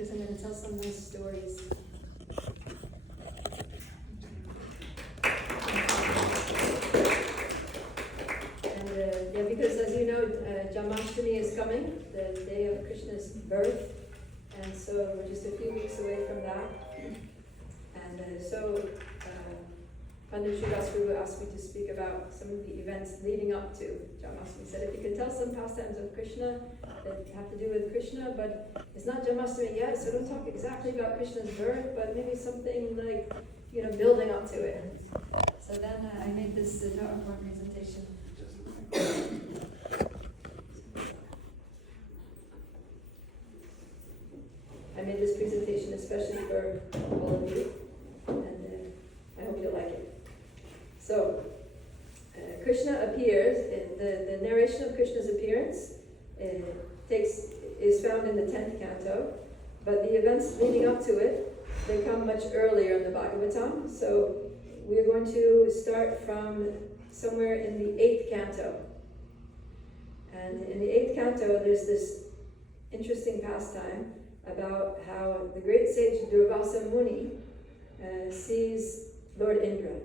because I'm going to tell some nice stories. And because as you know, Janmashtami is coming, the day of Krishna's birth, and so we're just a few weeks away from that. And Pandit Sridhar Prabhu asked me to speak about some of the events leading up to Janmashtami. He said if you could tell some pastimes of Krishna that have to do with Krishna, but it's not Janmashtami yet, so don't talk exactly about Krishna's birth, but maybe something like, building up to it. So then I made this PowerPoint presentation. I made this presentation especially for all of you, and I hope you like it. So, Krishna appears, the narration of Krishna's appearance is found in the 10th canto, but the events leading up to it, they come much earlier in the Bhagavatam. So, we're going to start from somewhere in the 8th canto. And in the 8th canto, there's this interesting pastime about how the great sage Durvasa Muni sees Lord Indra.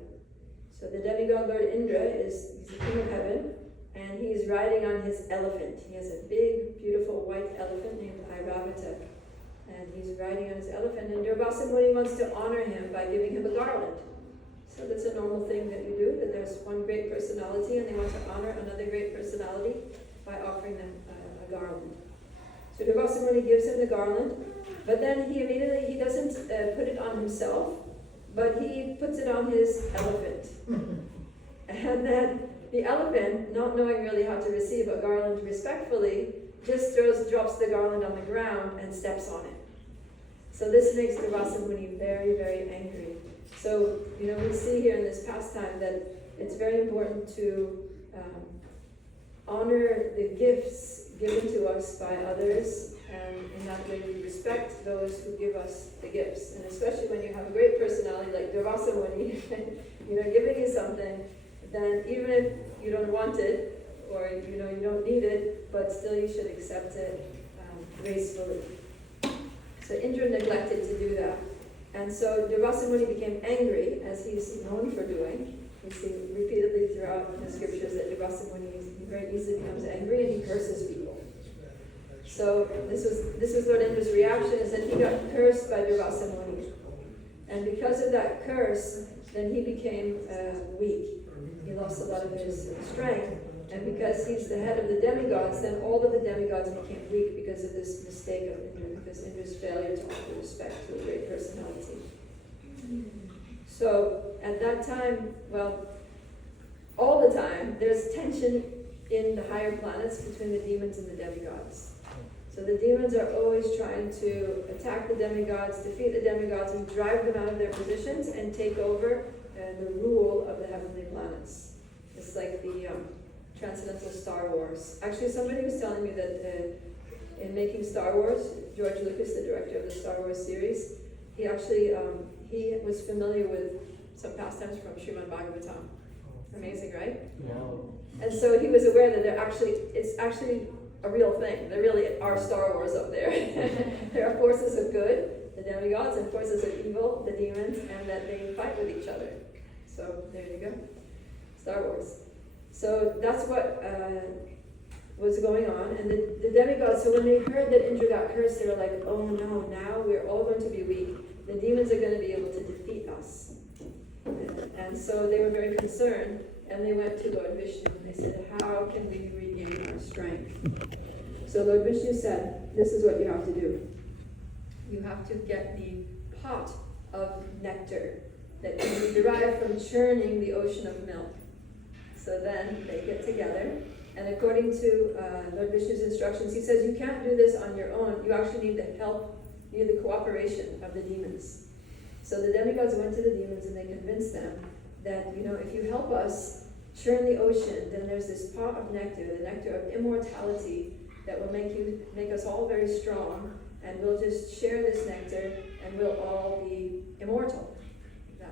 So the demigod Lord Indra he's the king of heaven, and he's riding on his elephant. He has a big, beautiful white elephant named Airavata, and he's riding on his elephant, and Durvasa Muni wants to honor him by giving him a garland. So that's a normal thing that you do, that there's one great personality and they want to honor another great personality by offering them a garland. So Durvasa Muni gives him the garland, but then he doesn't put it on himself, but he puts it on his elephant. And then the elephant, not knowing really how to receive a garland respectfully, just drops the garland on the ground and steps on it. So this makes Durvasa Muni very, very angry. So, we see here in this pastime that it's very important to honor the gifts given to us by others, and in that way we respect those who give us the gifts. And especially when you have a great personality like Durvasa Muni, giving you something, then even if you don't want it, or you don't need it, but still you should accept it gracefully. So Indra neglected to do that. And so Durvasa Muni became angry, as he's known for doing. We see repeatedly throughout the scriptures that Durvasa Muni very easily becomes angry and he curses people. So this was Lord Indra's reaction, is that he got cursed by Durvasa Muni. And because of that curse, then he became weak. He lost a lot of his strength. And because he's the head of the demigods, then all of the demigods became weak because of this mistake of Indra, because Indra's failure to offer respect to a great personality. So at that time, all the time, there's tension in the higher planets between the demons and the demigods. So the demons are always trying to attack the demigods, defeat the demigods, and drive them out of their positions and take over the rule of the heavenly planets. It's like the transcendental Star Wars. Actually, somebody was telling me that in making Star Wars, George Lucas, the director of the Star Wars series, he actually he was familiar with some pastimes from Srimad Bhagavatam. Amazing, right? Yeah. And so he was aware that it's actually a real thing. There really are Star Wars up there. There are forces of good, the demigods, and forces of evil, the demons, and that they fight with each other. So there you go. Star Wars. So that's what was going on. And the demigods, so when they heard that Indra got cursed, they were like, oh no, now we're all going to be weak. The demons are going to be able to defeat us. And so they were very concerned, and they went to Lord Vishnu. They said, how can we regain our strength? So Lord Vishnu said, this is what you have to do. You have to get the pot of nectar that can be derived from churning the ocean of milk. So then they get together, and according to Lord Vishnu's instructions, he says you can't do this on your own. You actually need the help, you need the cooperation of the demons. So the demigods went to the demons and they convinced them that, if you help us churn the ocean, then there's this pot of nectar, the nectar of immortality, that will make us all very strong, and we'll just share this nectar and we'll all be immortal.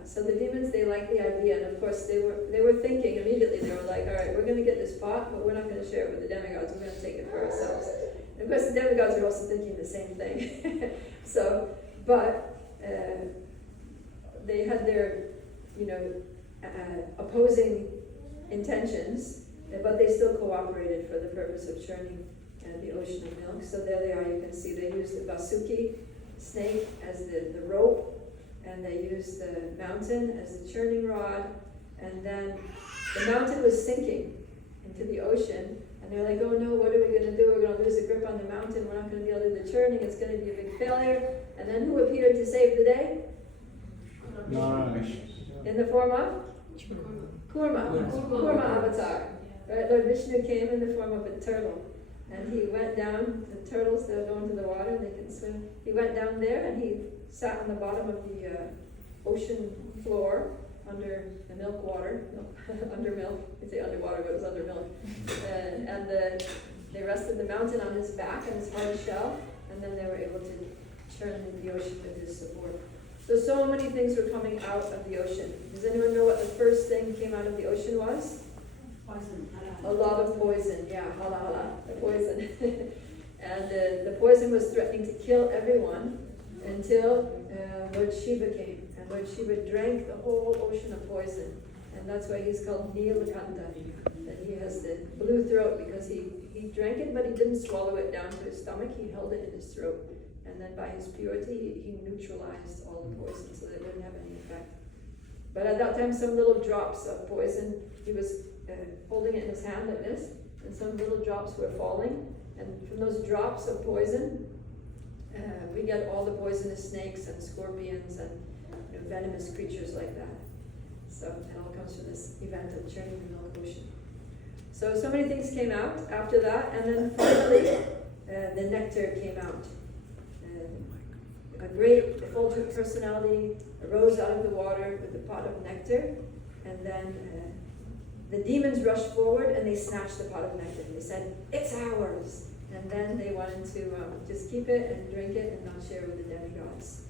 So the demons, they liked the idea, and of course they were thinking immediately, they were like, all right, we're going to get this pot, but we're not going to share it with the demigods, we're going to take it for ourselves. And of course the demigods are also thinking the same thing. So, but they had their, opposing intentions, but they still cooperated for the purpose of churning the ocean of milk. So there they are, you can see they used the Vasuki snake as the rope, and they used the mountain as the churning rod, and then the mountain was sinking into the ocean, and they're like, oh no, what are we going to do? We're going to lose the grip on the mountain, we're not going to be able to do the churning, it's going to be a big failure. And then who appeared to save the day? In the form of? Kurma avatar. Right? Lord Vishnu came in the form of a turtle, and he went down, the turtles that go into the water, they can swim. He went down there and he sat on the bottom of the ocean floor under the milk water, under milk, you'd say underwater, but it was under milk. And they rested the mountain on his back and his hard shell, and then they were able to churn the ocean with his support. So many things were coming out of the ocean. Does anyone know what the first thing came out of the ocean was? Poison. A lot of poison, yeah, the poison. And the poison was threatening to kill everyone until Lord Shiva came. And Lord Shiva drank the whole ocean of poison. And that's why he's called Nilakanta. That he has the blue throat, because he drank it, but he didn't swallow it down to his stomach. He held it in his throat. And then by his purity, he neutralized all the poison so that it wouldn't have any effect. But at that time, some little drops of poison, he was holding it in his hand like this, and some little drops were falling. And from those drops of poison, we get all the poisonous snakes and scorpions and venomous creatures like that. So it all comes from this event of churning the milk ocean. So many things came out after that, and then finally the nectar came out. A great effulgent personality arose out of the water with a pot of nectar, and then the demons rushed forward and they snatched the pot of nectar. They said, "It's ours!" And then they wanted to just keep it and drink it and not share with the demigods.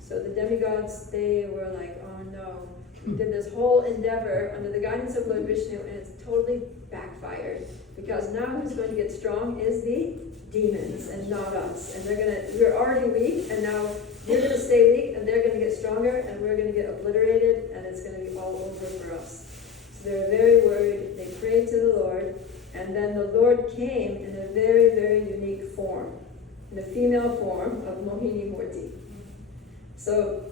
So the demigods, they were like, oh no, we did this whole endeavor under the guidance of Lord Vishnu, and it's totally backfired, because now who's going to get strong is the demons and not us. And we're already weak, and now we're going to stay weak, and they're going to get stronger, and we're going to get obliterated, and it's going to be all over for us. So they're very worried. They prayed to the Lord, and then the Lord came in a very, very unique form, in the female form of Mohini Murti. So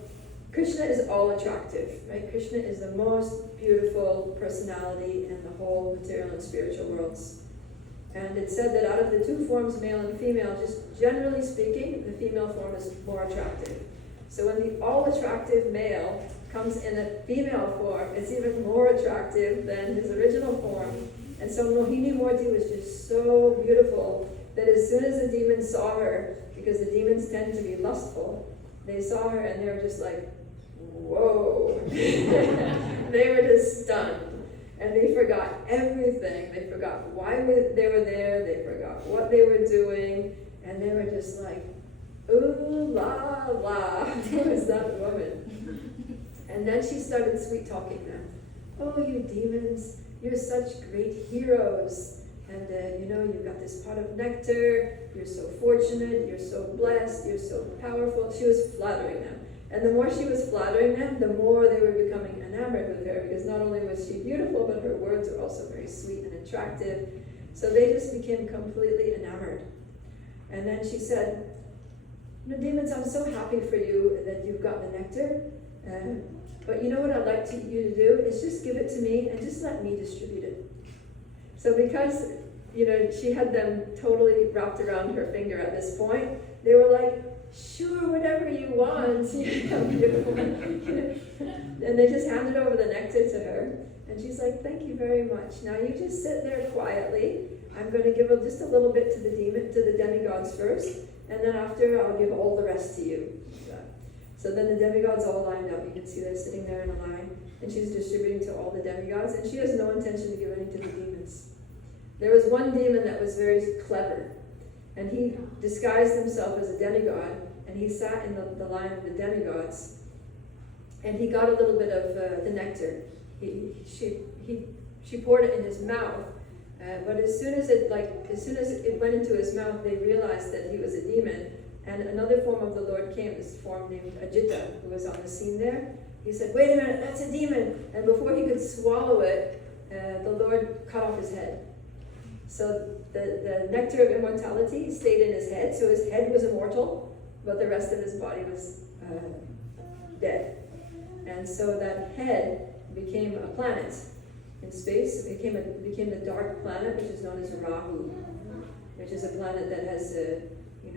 Krishna is all attractive, right? Krishna is the most beautiful personality in the whole material and spiritual worlds. And it's said that out of the two forms, male and female, just generally speaking, the female form is more attractive. So when the all-attractive male comes in a female form, it's even more attractive than his original form. And so Mohini Murti was just so beautiful that as soon as the demons saw her, because the demons tend to be lustful, they saw her and they were just like, whoa. They were just stunned. And they forgot everything. They forgot why they were there. They forgot what they were doing. And they were just like, ooh, la, la. Who is that woman? And then she started sweet talking them. Oh, you demons, you're such great heroes. And you've got this pot of nectar. You're so fortunate. You're so blessed. You're so powerful. She was flattering them. And the more she was flattering them, the more they were becoming enamored with her, because not only was she beautiful, but her words were also very sweet and attractive. So they just became completely enamored. And then she said, demons, I'm so happy for you that you've got the nectar. But you know what I'd like you to do is just give it to me and just let me distribute it. So because, she had them totally wrapped around her finger at this point, they were like, sure, whatever you want. Beautiful. And they just handed over the nectar to her. And she's like, thank you very much. Now you just sit there quietly. I'm going to give just a little bit to the demigods first. And then after, I'll give all the rest to you. So then the demigods all lined up. You can see they're sitting there in a line. And she's distributing to all the demigods. And she has no intention to give any to the demons. There was one demon that was very clever. And he disguised himself as a demigod, and he sat in the line of the demigods, and he got a little bit of the nectar. She poured it in his mouth, but as soon as it went into his mouth, they realized that he was a demon, And another form of the Lord came, this form named Ajita, who was on the scene there. He said, wait a minute, that's a demon. And before he could swallow it, the Lord cut off his head. So the nectar of immortality stayed in his head, so his head was immortal, but the rest of his body was dead. And so that head became a planet in space. It became the dark planet, which is known as Rahu, which is a planet that has what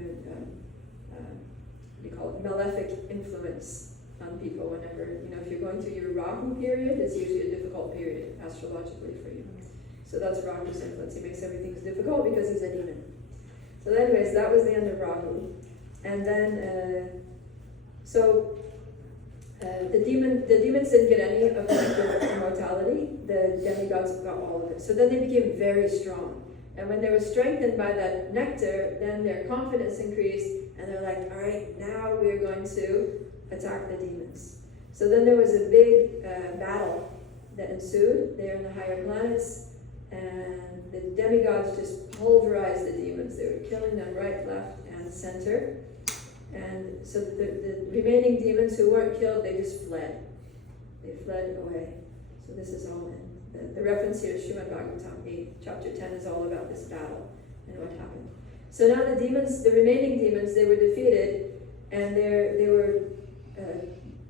do you call it, malefic influence on people whenever, if you're going through your Rahu period, it's usually a difficult period astrologically for you. So that's Rahu's influence. He makes everything difficult because he's a demon. So anyways, that was the end of Rahu. And then, the demons didn't get any of the immortality. The demigods got all of it. So then they became very strong. And when they were strengthened by that nectar, then their confidence increased, and they're like, all right, now we're going to attack the demons. So then there was a big battle that ensued there in the higher planets, and the demigods just pulverized the demons. They were killing them right, left, and center. And so the remaining demons who weren't killed, they just fled. They fled away. So this is all in. The reference here is Srimad Bhagavatam 8, chapter 10 is all about this battle and what happened. So now the remaining demons, they were defeated, and they were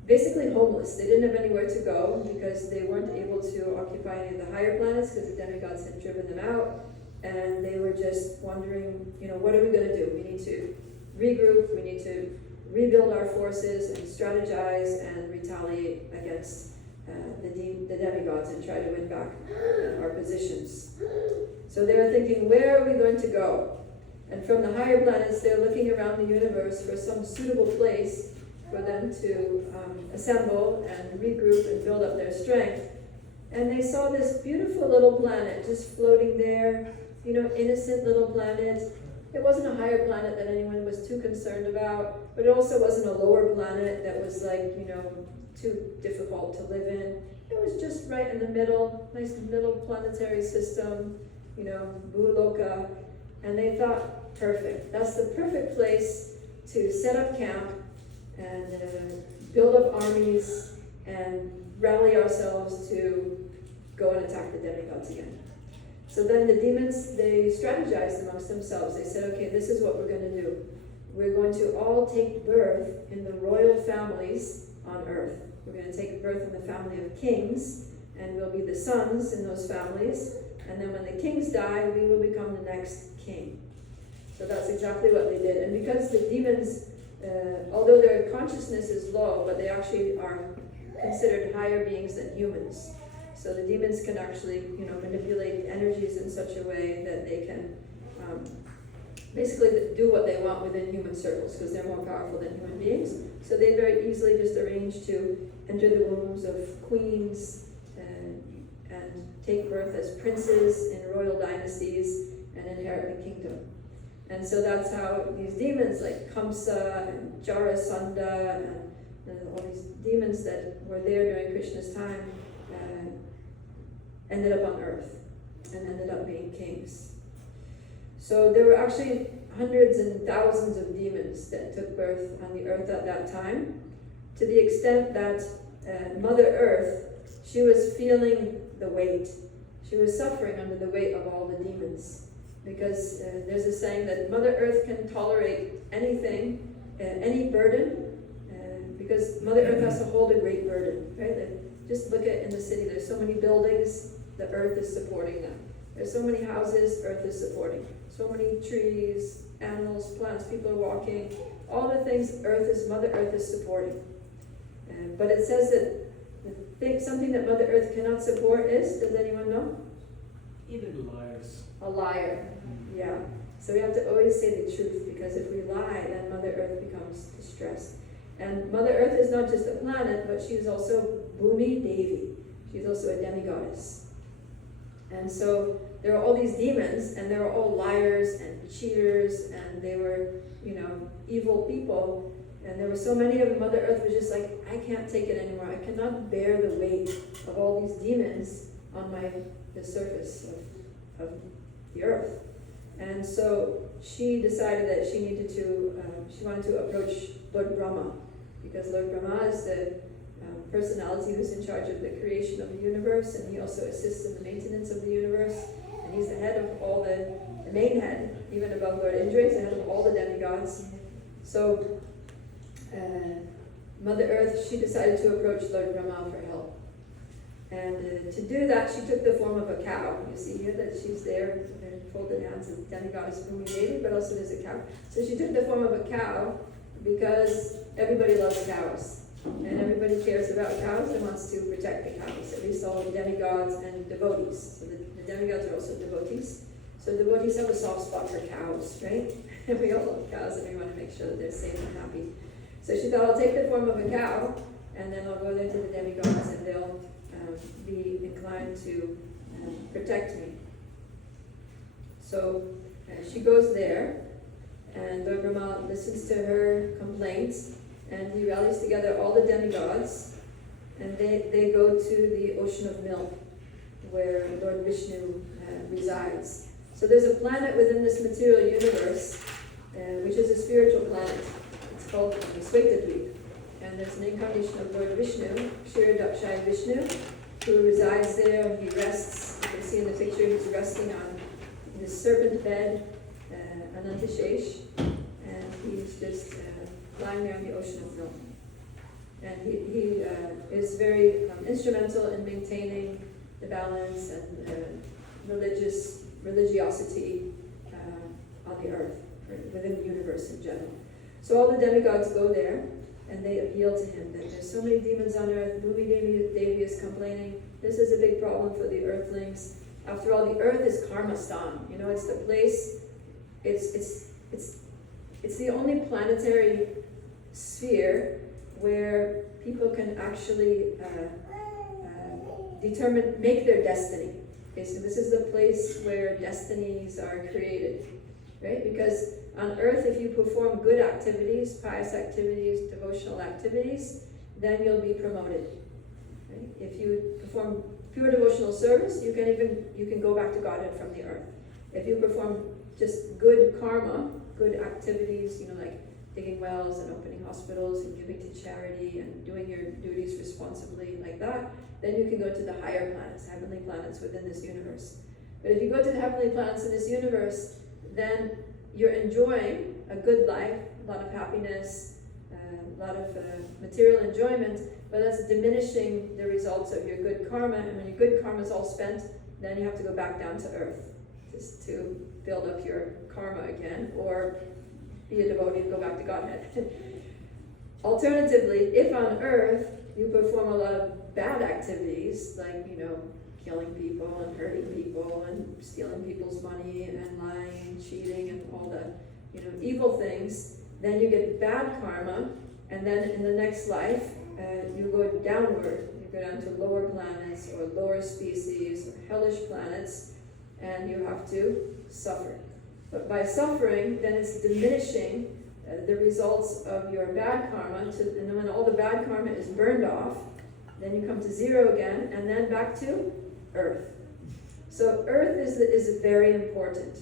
basically homeless. They didn't have anywhere to go because they weren't able to occupy any of the higher planets because the demigods had driven them out, and they were just wondering, what are we going to do? We need to regroup, we need to rebuild our forces and strategize and retaliate against the demigods and try to win back our positions. So they were thinking, where are we going to go? And from the higher planets, they're looking around the universe for some suitable place for them to assemble and regroup and build up their strength. And they saw this beautiful little planet just floating there, innocent little planet. It wasn't a higher planet that anyone was too concerned about, but it also wasn't a lower planet that was too difficult to live in. It was just right in the middle, nice middle planetary system, Bhuloka. And they thought, perfect. That's the perfect place to set up camp and build up armies and rally ourselves to go and attack the demigods again. So then the demons, they strategized amongst themselves. They said, okay, this is what we're going to do. We're going to all take birth in the royal families on earth. We're going to take birth in the family of kings, and we'll be the sons in those families. And then when the kings die, we will become the next king. So that's exactly what they did. And because the demons, although their consciousness is low, but they actually are considered higher beings than humans. So the demons can actually, manipulate energies in such a way that they can basically do what they want within human circles because they're more powerful than human beings. So they very easily just arrange to enter the wombs of queens and take birth as princes in royal dynasties and inherit the kingdom. And so that's how these demons like Kamsa and Jarasandha and all these demons that were there during Krishna's time ended up on earth and ended up being kings. So there were actually hundreds and thousands of demons that took birth on the earth at that time, to the extent that Mother Earth, she was feeling the weight. She was suffering under the weight of all the demons. Because there's a saying that Mother Earth can tolerate anything, any burden, because Mother Earth has to hold a great burden, right? Just look at in the city, there's so many buildings, the earth is supporting them. There's so many houses, earth is supporting. So many trees, animals, plants, people are walking. All the things Mother Earth is supporting. But it says that something that Mother Earth cannot support is, does anyone know? Even liars. A liar, yeah. So we have to always say the truth, because if we lie, then Mother Earth becomes distressed. And Mother Earth is not just a planet, but she's also Bhumi Devi. She's also a demigoddess. And so there are all these demons, and they were all liars and cheaters, and they were, evil people. And there were so many of them. Mother Earth was just like, I can't take it anymore. I cannot bear the weight of all these demons on the surface of the earth. And so she decided that she wanted to approach Lord Brahma, because Lord Brahma is the personality who's in charge of the creation of the universe, and he also assists in the maintenance of the universe, and he's the head of all the main head, even above Lord Indra, he's the head of all the demigods. So Mother Earth, she decided to approach Lord Brahma for help. And to do that, she took the form of a cow. You see here that she's there, folded hands of demigoddess Bhumi Devi, but also there's a cow. So she took the form of a cow because everybody loves cows. And everybody cares about cows and wants to protect the cows, at least all the demigods and devotees. So the demigods are also devotees. So devotees have a soft spot for cows, right? And we all love cows and we want to make sure that they're safe and happy. So she thought, I'll take the form of a cow, and then I'll go there to the demigods and they'll be inclined to protect me. So she goes there, and Lord Brahma listens to her complaints, and he rallies together all the demigods, and they go to the ocean of milk, where Lord Vishnu resides. So there's a planet within this material universe, which is a spiritual planet. It's called Svetadvip. And there's an incarnation of Lord Vishnu, Kshiradakshaya Vishnu, who resides there, and he rests. You can see in the picture he's resting on his serpent bed, Anantashesh, and he's just lying there in the ocean of milk. And he is very instrumental in maintaining the balance and religiosity on the earth, or within the universe in general. So all the demigods go there, and they appeal to him that there's so many demons on earth. Bhumi Devi is complaining, this is a big problem for the earthlings. After all, the earth is karma stan. You know, it's the place, it's the only planetary sphere where people can actually make their destiny. Okay, so this is the place where destinies are created, right? Because on earth, if you perform good activities, pious activities, devotional activities, then you'll be promoted. Right? If you perform pure devotional service, you can go back to Godhead from the earth. If you perform just good karma, good activities, like digging wells and opening hospitals and giving to charity and doing your duties responsibly like that, then you can go to the higher planets, heavenly planets within this universe. But if you go to the heavenly planets in this universe, then you're enjoying a good life, a lot of happiness, a lot of material enjoyment, but that's diminishing the results of your good karma. And when your good karma is all spent, then you have to go back down to earth just to build up your karma again, or be a devotee and go back to Godhead. Alternatively, if on earth you perform a lot of bad activities, like, killing people and hurting people and stealing people's money and lying and cheating and all the, evil things, then you get bad karma, and then in the next life, you go downward. You go down to lower planets or lower species or hellish planets, and you have to suffer. But by suffering, then it's diminishing the results of your bad karma, and then when all the bad karma is burned off, then you come to zero again, and then back to earth. So earth is very important.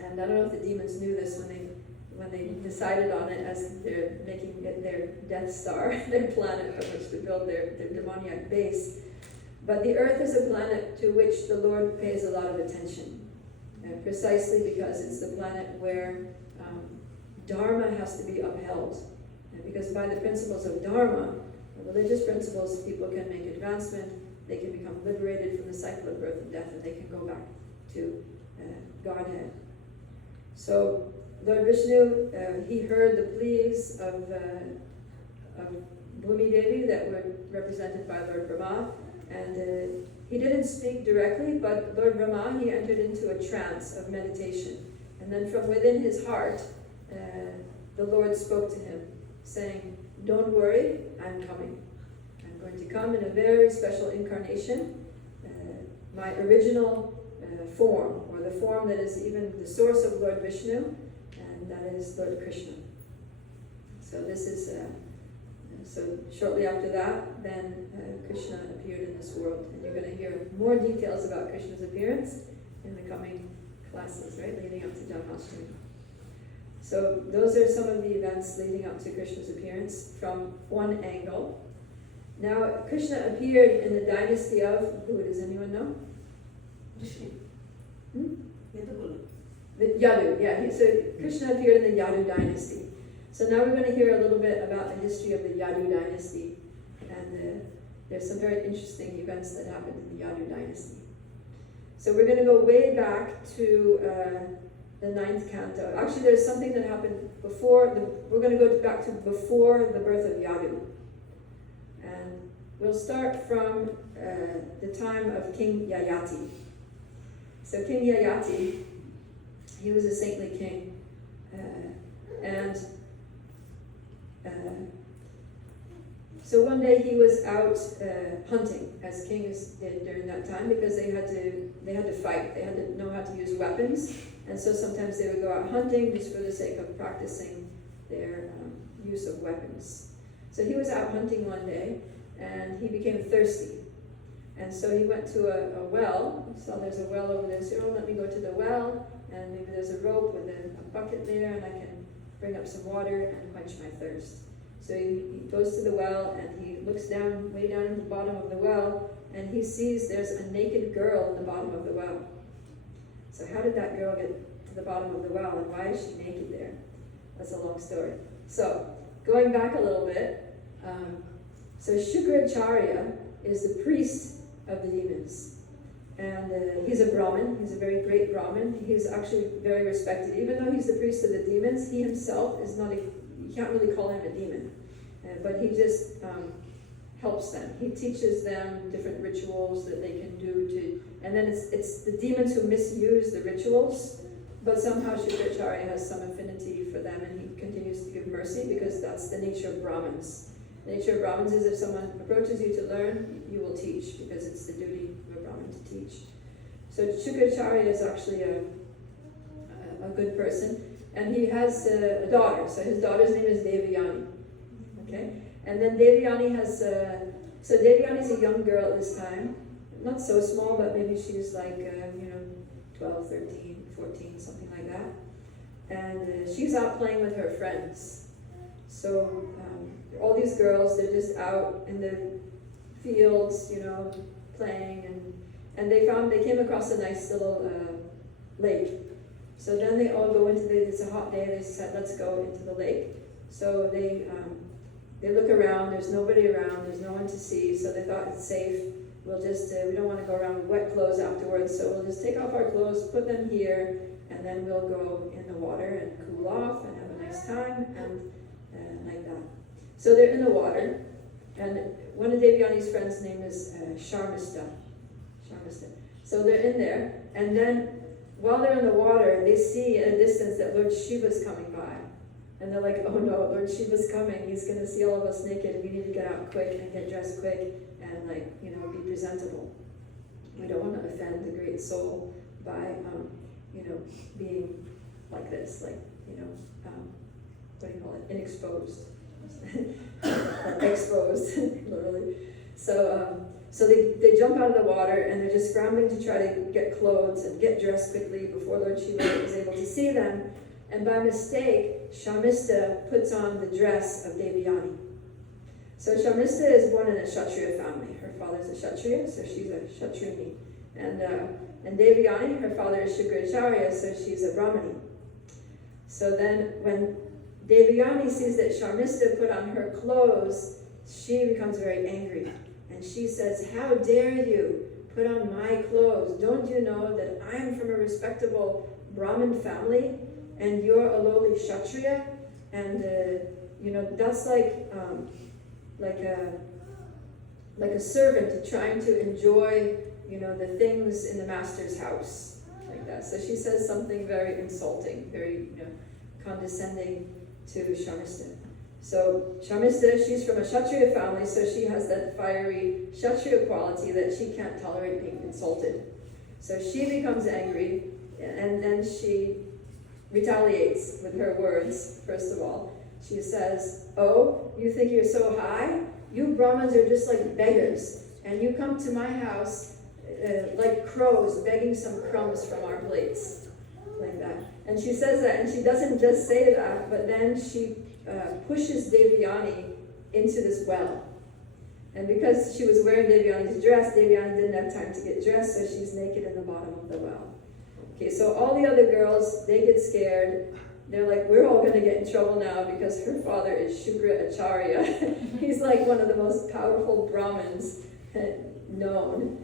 And I don't know if the demons knew this when they decided on it as they're making it their Death Star, their planet from which to build their demoniac base. But the earth is a planet to which the Lord pays a lot of attention, precisely because it's the planet where Dharma has to be upheld. And because by the principles of Dharma, the religious principles, people can make advancement, they can become liberated from the cycle of birth and death, and they can go back to Godhead. So Lord Vishnu, he heard the pleas of Bhumi Devi that were represented by Lord Brahma, and he didn't speak directly, but Lord Brahma, he entered into a trance of meditation. And then from within his heart, the Lord spoke to him, saying, "Don't worry, I'm coming. I'm going to come in a very special incarnation, my original form, or the form that is even the source of Lord Vishnu, and that is Lord Krishna." So this is, so shortly after that, then Krishna appeared in this world, and you're going to hear more details about Krishna's appearance in the coming classes, right, leading up to Janmashtami. So those are some of the events leading up to Krishna's appearance from one angle. Now, Krishna appeared in the dynasty of, who does anyone know? Rishi. Hmm? Yadukulu. The Yadu, yeah. So Krishna appeared in the Yadu dynasty. So now we're going to hear a little bit about the history of the Yadu dynasty. And there's some very interesting events that happened in the Yadu dynasty. So we're going to go way back to the 9th canto. Actually, there's something that happened before, we're going to go back to before the birth of Yadu. And we'll start from the time of King Yayati. So King Yayati, he was a saintly king. So one day he was out hunting, as kings did during that time, because they had to fight. They had to know how to use weapons, and so sometimes they would go out hunting just for the sake of practicing their use of weapons. So he was out hunting one day, and he became thirsty. And so he went to a well. He saw there's a well over there. So, let me go to the well, and maybe there's a rope with a bucket there, and I can bring up some water and quench my thirst. So he goes to the well, and he looks down, way down in the bottom of the well, and he sees there's a naked girl in the bottom of the well. So how did that girl get to the bottom of the well, and why is she naked there? That's a long story. So going back a little bit, so Shukracharya is the priest of the demons. And he's a Brahmin. He's a very great Brahmin. He's actually very respected. Even though he's the priest of the demons, he himself is not you can't really call him a demon. But he just helps them. He teaches them different rituals that they can do and then it's the demons who misuse the rituals, but somehow Shukracharya has some affinity for them, and he continues to give mercy, because that's the nature of Brahmins. The nature of Brahmins is if someone approaches you to learn, you will teach, because it's the duty of a Brahmin to teach. So Shukracharya is actually a good person, and he has a daughter. So his daughter's name is Devayani. Okay? And then Devayani has, so Devayani's a young girl at this time, not so small, but maybe she's like, 12, 13, 14, something like that. And she's out playing with her friends. So all these girls, they're just out in the fields, playing, and they came across a nice little lake. So then they all go into it's a hot day, they said, let's go into the lake. So they look around, there's nobody around, there's no one to see, so they thought it's safe. We'll just, we don't want to go around with wet clothes afterwards, so we'll just take off our clothes, put them here, and then we'll go in the water and cool off and have a nice time, and like that. So they're in the water, and one of Devayani's friends' name is Sharmista. So they're in there, and then while they're in the water, they see in a distance that Lord Shiva's coming by. And they're like, oh no, Lord Shiva's coming. He's going to see all of us naked. We need to get out quick and get dressed quick and be presentable. We don't want to offend the great soul by, being like this, what do you call it? Inexposed. Exposed, literally. So they jump out of the water, and they're just scrambling to try to get clothes and get dressed quickly before Lord Shiva is able to see them. And by mistake, Shamista puts on the dress of Devayani. So Shamista is born in a Kshatriya family. Her father's a Kshatriya, so she's a Kshatrini. And Devayani, her father is Shukracharya, so she's a Brahmani. So then when Devayani sees that Shamista put on her clothes, she becomes very angry. And she says, how dare you put on my clothes? Don't you know that I'm from a respectable Brahmin family, and you're a lowly Kshatriya? And, that's like a servant trying to enjoy, the things in the master's house, like that. So she says something very insulting, very, condescending to Shamista. So Shamista, she's from a Kshatriya family, so she has that fiery Kshatriya quality that she can't tolerate being insulted. So she becomes angry, and then she retaliates with her words. First of all, she says, oh, you think you're so high? You Brahmins are just like beggars, and you come to my house like crows begging some crumbs from our plates. like that. And she says that, and she doesn't just say that, but then she pushes Devyani into this well. And because she was wearing Devyani's dress, Devyani didn't have time to get dressed, so she's naked in the bottom of the well. Okay, so all the other girls, they get scared. They're like, we're all going to get in trouble now because her father is Shukra Acharya. He's like one of the most powerful Brahmins known.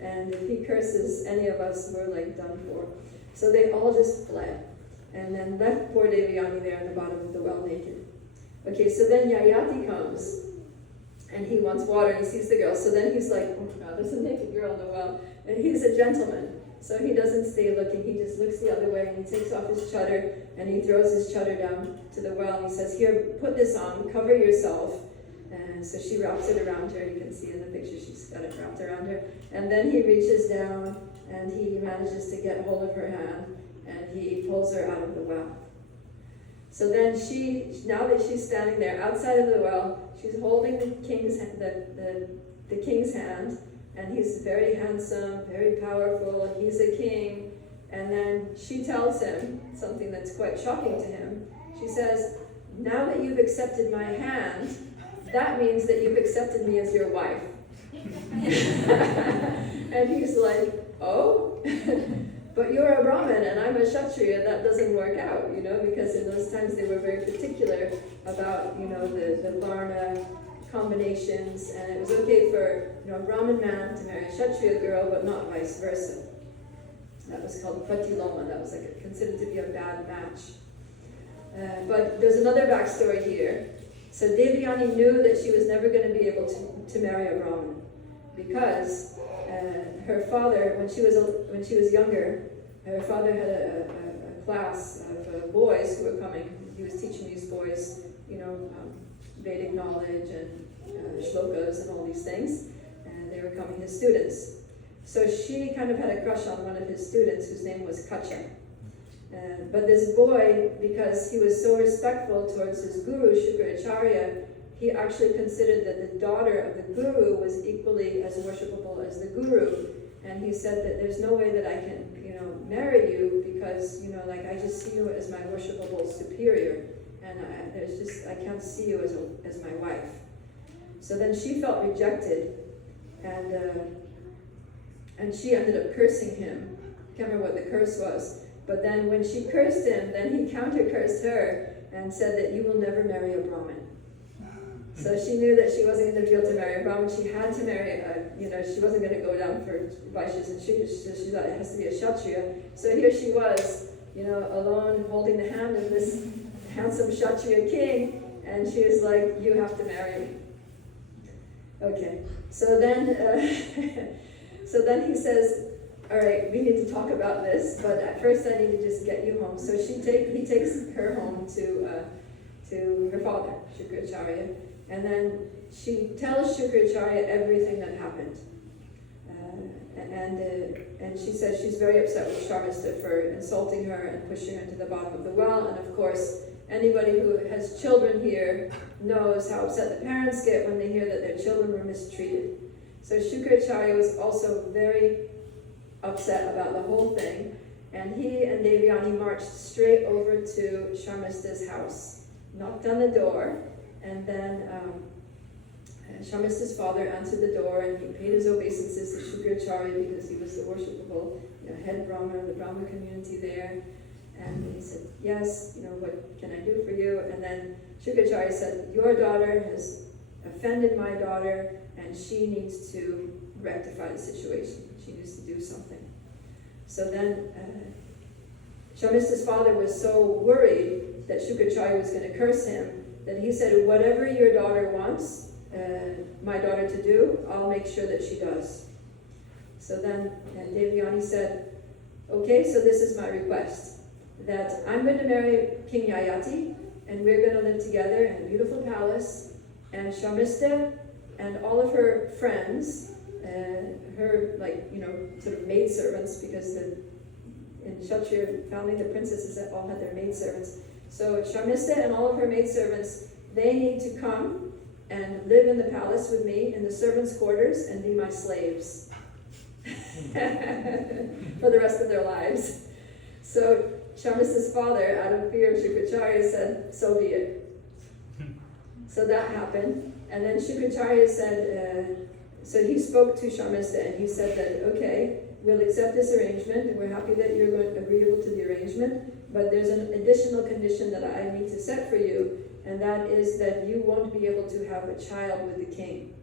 And if he curses any of us, we're like done for. So they all just fled. And then left poor Devyani there in the bottom of the well naked. Okay, so then Yayati comes. And he wants water, and he sees the girl. So then he's like, oh my God, there's a naked girl in the well. And he's a gentleman. So he doesn't stay looking, he just looks the other way, and he takes off his chadar, and he throws his chadar down to the well, and he says, here, put this on, cover yourself. And so she wraps it around her. You can see in the picture, she's got it wrapped around her. And then he reaches down, and he manages to get hold of her hand, and he pulls her out of the well. So then now that she's standing there outside of the well, she's holding the king's hand, and he's very handsome, very powerful, he's a king. And then she tells him something that's quite shocking to him. She says, now that you've accepted my hand, that means that you've accepted me as your wife. And he's like, oh? But you're a Brahmin and I'm a Kshatriya, that doesn't work out, because in those times they were very particular about, the Varna combinations, and it was okay for, a Brahmin man to marry a Kshatriya girl, but not vice versa. That was called pratiloma, that was considered to be a bad match. But there's another backstory here. So Devyani knew that she was never going to be able to marry a Brahmin, because her father, when she was younger, her father had a class of boys who were coming. He was teaching these boys, Vedic knowledge and shlokas and all these things, and they were coming his students. So she kind of had a crush on one of his students whose name was Kacha. But this boy, because he was so respectful towards his guru, Shukracharya, he actually considered that the daughter of the guru was equally as worshipable as the guru. And he said that there's no way that I can, marry you because, I just see you as my worshipable superior. And I can't see you as my wife. So then she felt rejected. And she ended up cursing him. I can't remember what the curse was. But then when she cursed him, then he counter-cursed her and said that you will never marry a Brahmin. So she knew that she wasn't going to be able to marry a Brahmin. She had to marry she wasn't going to go down for Vaishyas and Shudras. So she thought it has to be a Kshatriya. So here she was, alone, holding the hand of this handsome Kshatriya king, and she was like, you have to marry me. Okay, so then he says, all right, we need to talk about this, but at first I need to just get you home. So he takes her home to her father, Shukracharya, and then she tells Shukracharya everything that happened. And she says she's very upset with Sharmista for insulting her and pushing her into the bottom of the well. And of course, anybody who has children here knows how upset the parents get when they hear that their children were mistreated. So Shukracharya was also very upset about the whole thing, and he and Devyani marched straight over to Sharmista's house, knocked on the door, and then Sharmista's father answered the door, and he paid his obeisances to Shukracharya because he was the worshipable head Brahma of the Brahma community there. And he said, yes, what can I do for you? And then Shukracharya said, your daughter has offended my daughter, and she needs to rectify the situation. She needs to do something. So then Sharmista's father was so worried that Shukracharya was going to curse him that he said, whatever your daughter wants my daughter to do, I'll make sure that she does. So then Devyani said, okay, so this is my request, that I'm going to marry King Yayati, and we're going to live together in a beautiful palace, and Sharmista and all of her friends, her sort of maidservants, because in Kshatriya family the princesses all had their maidservants. So Sharmista and all of her maidservants, they need to come and live in the palace with me in the servants' quarters and be my slaves for the rest of their lives. So Sharmista's father, out of fear of Shukracharya, said, so be it. So that happened. And then Shukracharya said, so he spoke to Sharmista and he said that, okay, we'll accept this arrangement and we're happy that you're agreeable to the arrangement, but there's an additional condition that I need to set for you, and that is that you won't be able to have a child with the king,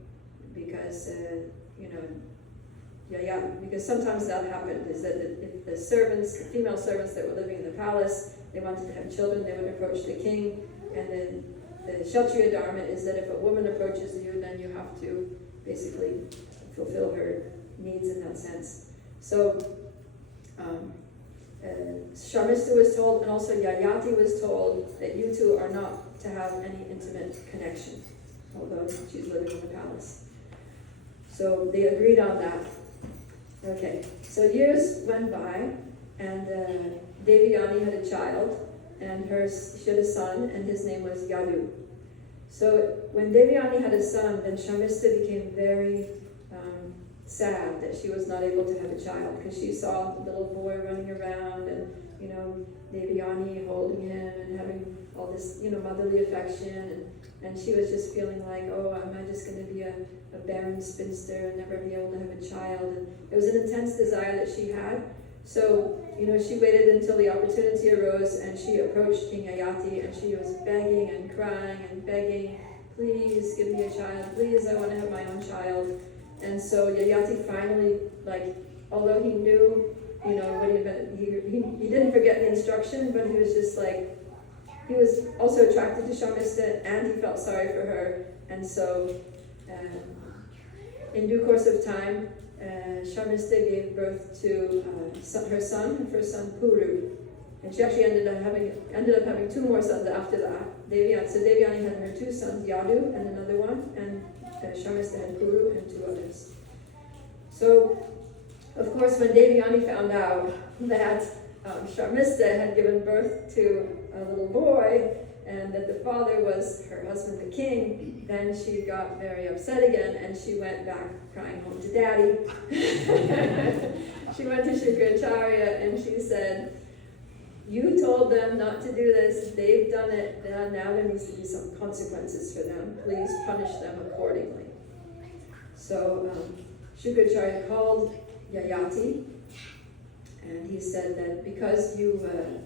because, because sometimes that happened, is that if the servants, the female servants that were living in the palace, they wanted to have children, they would approach the king, and then the Kshatriya Dharma is that if a woman approaches you, then you have to basically fulfill her needs in that sense. So Sharmista was told, and also Yayati was told, that you two are not to have any intimate connection, although she's living in the palace. So they agreed on that. Okay, so years went by, and Devayani had a child, and she had a son, and his name was Yadu. So when Devayani had a son, then Sharmista became very sad that she was not able to have a child, because she saw the little boy running around, and Devayani holding him and having all this motherly affection, and she was just feeling like, oh, am I just going to be a barren spinster and never be able to have a child? And it was an intense desire that she had. So she waited until the opportunity arose, and she approached King Ayati, and she was begging and crying and begging, please give me a child, please, I want to have my own child. And so Yayati finally, although he knew, what he meant, he didn't forget the instruction, but he was just he was also attracted to Sharmista, and he felt sorry for her. And so, in due course of time, Sharmista gave birth to her first son Puru, and she actually ended up having two more sons after that. So Devayani had her two sons, Yadu and another one, and Sharmista had Puru and two others. So, of course, when Devayani found out that Sharmista had given birth to a little boy, and that the father was her husband, the king, then she got very upset again, and she went back crying home to daddy. She went to Shukracharya and she said, you told them not to do this, they've done it, now there needs to be some consequences for them. Please punish them accordingly. So Shukracharya called Yayati, and he said that because you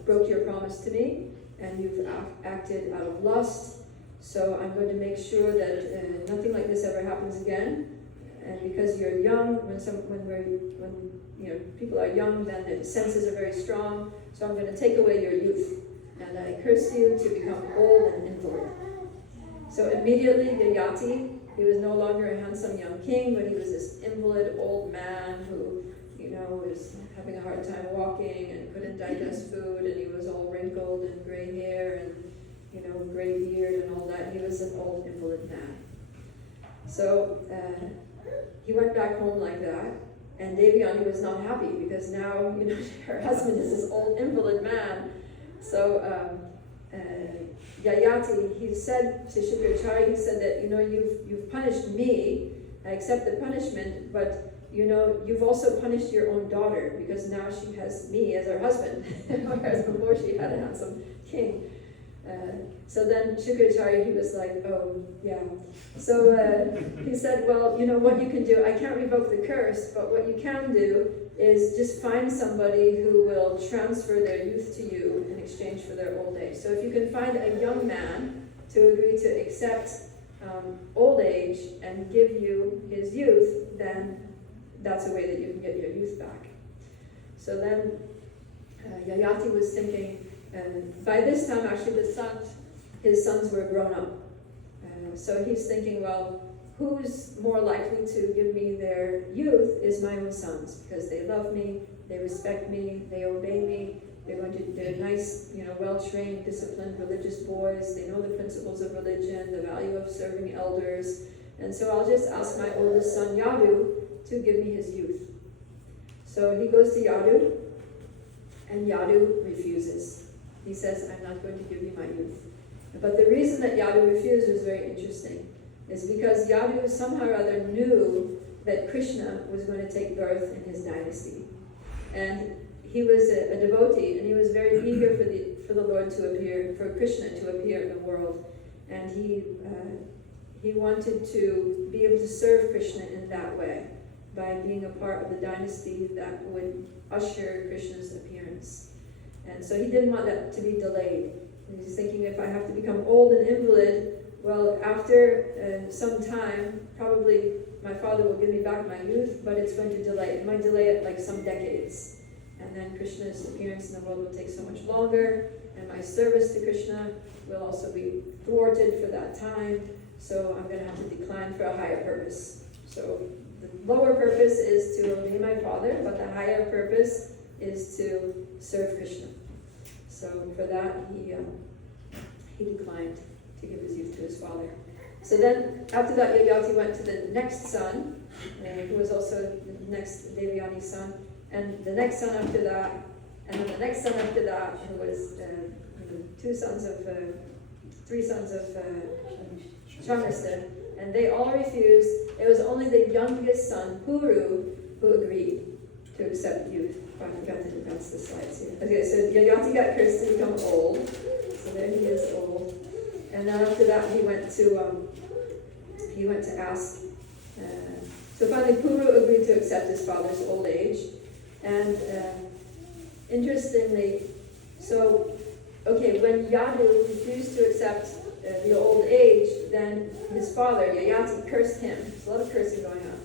broke your promise to me, and you've acted out of lust, so I'm going to make sure that nothing like this ever happens again. And because you're young, when people are young, then the senses are very strong. So I'm going to take away your youth, and I curse you to become old and invalid. So immediately, Yayati, he was no longer a handsome young king, but he was this invalid old man who was having a hard time walking and couldn't digest food, and he was all wrinkled and gray hair and gray beard and all that. He was an old invalid man. So he went back home like that, and Devayani was not happy because now her husband is this old invalid man. So Yayati, he said to Shukracharya, he said that you've punished me, I accept the punishment, but you've also punished your own daughter, because now she has me as her husband, whereas before she had a handsome king. So then Shukracharya, he was like, oh, yeah. So he said, well, what you can do, I can't revoke the curse, but what you can do is just find somebody who will transfer their youth to you in exchange for their old age. So if you can find a young man to agree to accept old age and give you his youth, then that's a way that you can get your youth back. So then Yayati was thinking, by this time actually his sons were grown up. So he's thinking, well, who's more likely to give me their youth is my own sons, because they love me, they respect me, they obey me, they're nice, well-trained, disciplined, religious boys, they know the principles of religion, the value of serving elders, and so I'll just ask my oldest son, Yadu, to give me his youth. So he goes to Yadu, and Yadu refuses. He says, I'm not going to give you my youth. But the reason that Yadu refused was very interesting, is because Yadu somehow or other knew that Krishna was going to take birth in his dynasty. And he was a devotee, and he was very eager for the Lord to appear, for Krishna to appear in the world, and he wanted to be able to serve Krishna in that way, by being a part of the dynasty that would usher Krishna's appearance. And so he didn't want that to be delayed. And he's thinking, if I have to become old and invalid, well, after some time, probably my father will give me back my youth, but it's going to delay. It might delay it like some decades. And then Krishna's appearance in the world will take so much longer, and my service to Krishna will also be thwarted for that time. So I'm going to have to decline for a higher purpose. So the lower purpose is to obey my father, but the higher purpose is to serve Krishna. So for that, he declined to give his youth to his father. So then, after that, Yayati went to the next son, who was also the next Devyani's son, and the next son after that, and then the next son after that, who was three sons of Chandrasta, and they all refused. It was only the youngest son, Puru, who agreed to accept youth. Oh, I forgot to advance the slides here. Okay, so Yayati got cursed to become old. So there he is, old. And then after that, he went to ask. So finally, Puru agreed to accept his father's old age. And interestingly, so when Yadu refused to accept the old age, then his father, Yayati, cursed him. There's a lot of cursing going on.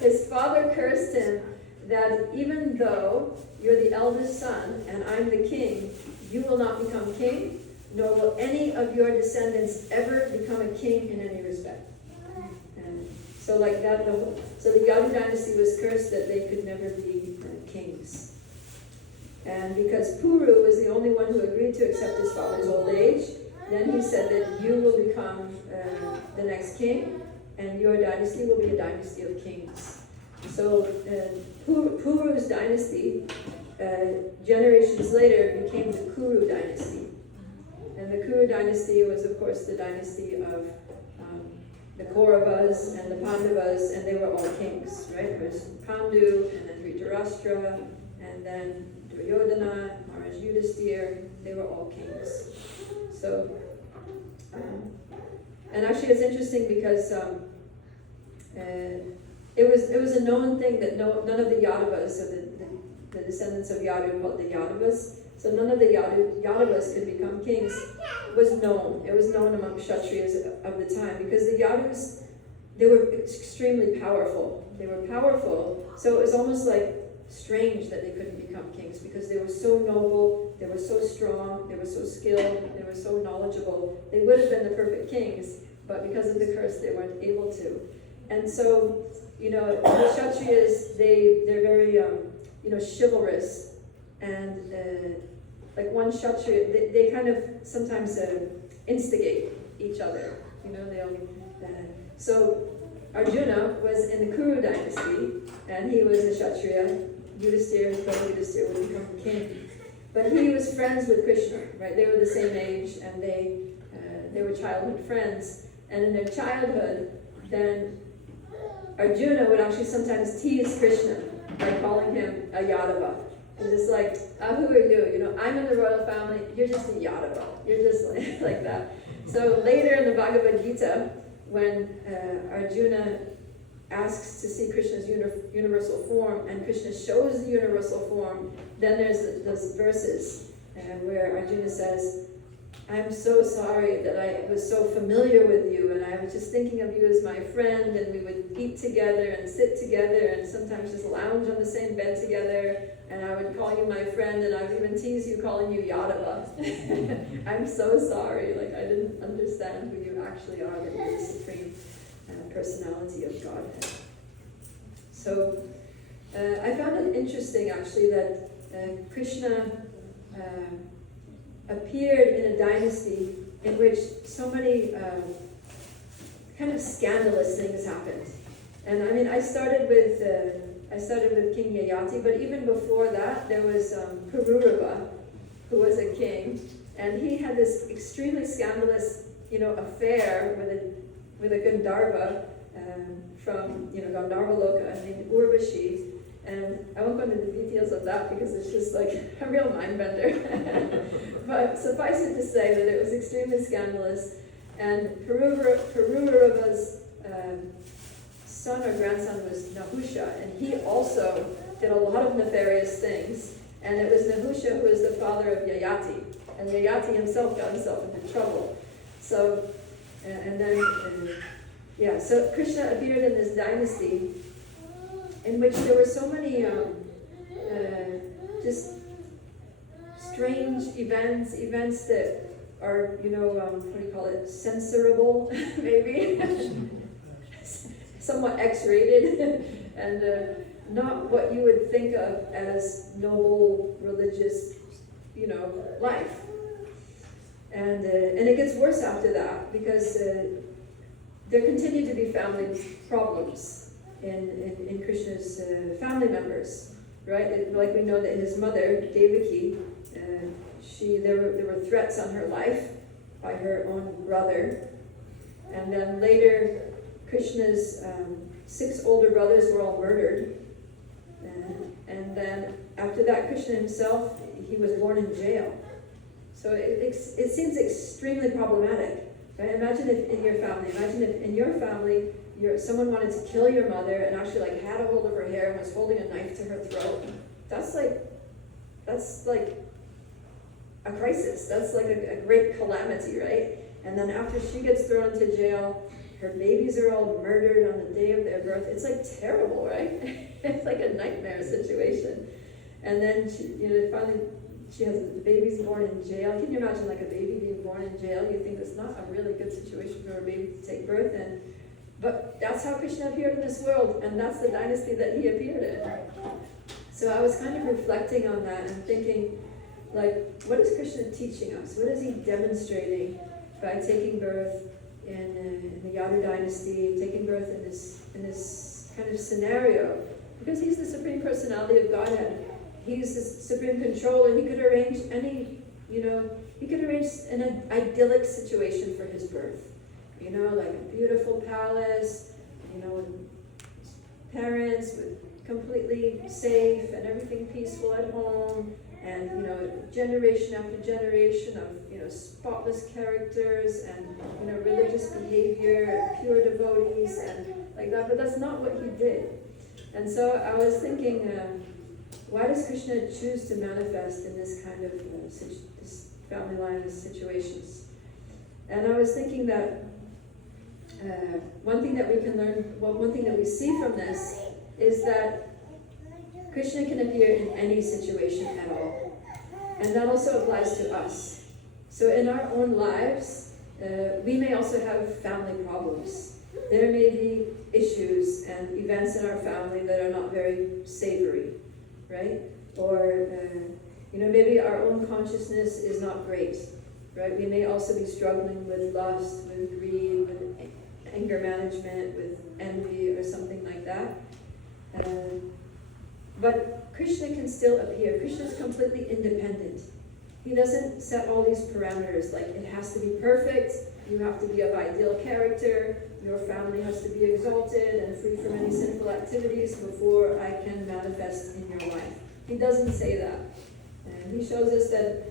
His father cursed him that even though you're the eldest son and I'm the king, you will not become king, nor will any of your descendants ever become a king in any respect. And so like that, so the Yadu dynasty was cursed that they could never be kings. And because Puru was the only one who agreed to accept his father's old age, then he said that you will become the next king, and your dynasty will be a dynasty of kings. So Puru's dynasty, generations later, became the Kuru dynasty. And the Kuru dynasty was, of course, the dynasty of the Kauravas and the Pandavas, and they were all kings, right? There was Pandu, and then Dhritarashtra, and then Duryodhana, Maharaj Yudhisthira, they were all kings. So, and actually it's interesting because it was a known thing that none of the Yadavas, so the descendants of Yadu called the Yadavas, so none of the Yadavas could become kings. It was known. It was known among Kshatriyas of the time because the Yadus, they were extremely powerful. They were powerful, so it was almost like strange that they couldn't become kings because they were so noble, they were so strong, they were so skilled, they were so knowledgeable. They would have been the perfect kings, but because of the curse, they weren't able to. And so, the Kshatriyas, they're very, chivalrous, and like one Kshatriya, they kind of sometimes instigate each other. So Arjuna was in the Kuru dynasty, and he was a Kshatriya. Yudhisthira, his brother Yudhisthira, would become king. But he was friends with Krishna, right? They were the same age, and they were childhood friends. And in their childhood, then Arjuna would actually sometimes tease Krishna by calling him a Yadava. And just like, who are you? I'm in the royal family, you're just a Yadava. You're just like that. So later in the Bhagavad Gita, when Arjuna asks to see Krishna's universal form, and Krishna shows the universal form, then there's those verses where Arjuna says, I'm so sorry that I was so familiar with you, and I was just thinking of you as my friend, and we would eat together and sit together and sometimes just lounge on the same bed together, and I would call you my friend, and I would even tease you calling you Yadava. I'm so sorry, I didn't understand who you actually are, that you're the supreme personality of Godhead. So I found it interesting actually that Krishna appeared in a dynasty in which so many kind of scandalous things happened. And I mean, I started with King Yayati, but even before that, there was Pururava, who was a king, and he had this extremely scandalous, affair with a Gandharva from Gandharva Loka named Urvashi, And I won't go into the details of that because it's just like a real mind bender. But suffice it to say that it was extremely scandalous. And Puruvarava's son or grandson was Nahusha, and he also did a lot of nefarious things. And it was Nahusha who was the father of Yayati. And Yayati himself got himself into trouble. So, so Krishna appeared in this dynasty in which there were so many just strange events that are, what do you call it, censorable, maybe, somewhat X-rated, and not what you would think of as noble religious, life. And it gets worse after that because there continue to be family problems in Krishna's family members, right? Like we know that his mother, Devaki, there were threats on her life by her own brother. And then later, Krishna's 6 older brothers were all murdered. And then after that, Krishna himself, he was born in jail. So it seems extremely problematic. Right? Imagine if in your family, someone wanted to kill your mother and actually had a hold of her hair and was holding a knife to her throat. That's like a crisis. That's like a great calamity, right? And then after she gets thrown into jail, her babies are all murdered on the day of their birth. It's like terrible, right? It's like a nightmare situation. And then finally she has the babies born in jail. Can you imagine a baby being born in jail? You think it's not a really good situation for a baby to take birth in. But that's how Krishna appeared in this world, and that's the dynasty that he appeared in. So I was kind of reflecting on that and thinking, what is Krishna teaching us? What is he demonstrating by taking birth in the Yadu dynasty, taking birth in this kind of scenario? Because he's the Supreme Personality of Godhead. He's the supreme controller. He could arrange an idyllic situation for his birth. Like a beautiful palace, with parents, with completely safe and everything peaceful at home, and generation after generation of spotless characters and religious behavior, and pure devotees and like that. But that's not what he did. And so I was thinking, why does Krishna choose to manifest in this kind of this family line of situations? And I was thinking that one thing that we can learn, one thing that we see from this is that Krishna can appear in any situation at all. And that also applies to us. So in our own lives, we may also have family problems. There may be issues and events in our family that are not very savory, right? Or, maybe our own consciousness is not great, right? We may also be struggling with lust, with greed, with anger management, with envy or something like that. But Krishna can still appear. Krishna is completely independent. He doesn't set all these parameters, like it has to be perfect, you have to be of ideal character, your family has to be exalted and free from any sinful activities before I can manifest in your life. He doesn't say that. And he shows us that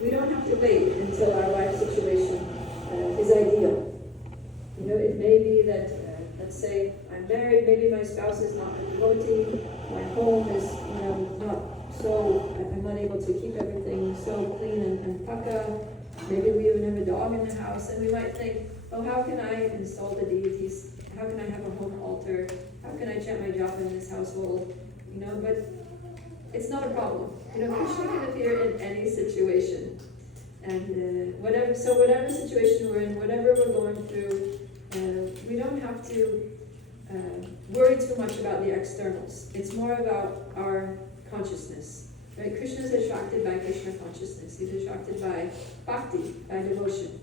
we don't have to wait until our life situation is ideal. It may be that, let's say, I'm married, maybe my spouse is not a devotee, my home is, not so, I'm not able to keep everything so clean and paka. Maybe we even have a dog in the house, and we might think, how can I install the deities? How can I have a home altar? How can I chant my japa in this household? But it's not a problem. Krishna can appear in any situation. And whatever situation we're in, whatever we're going through, we don't have to worry too much about the externals. It's more about our consciousness. Right? Krishna is attracted by Krishna consciousness. He's attracted by bhakti, by devotion.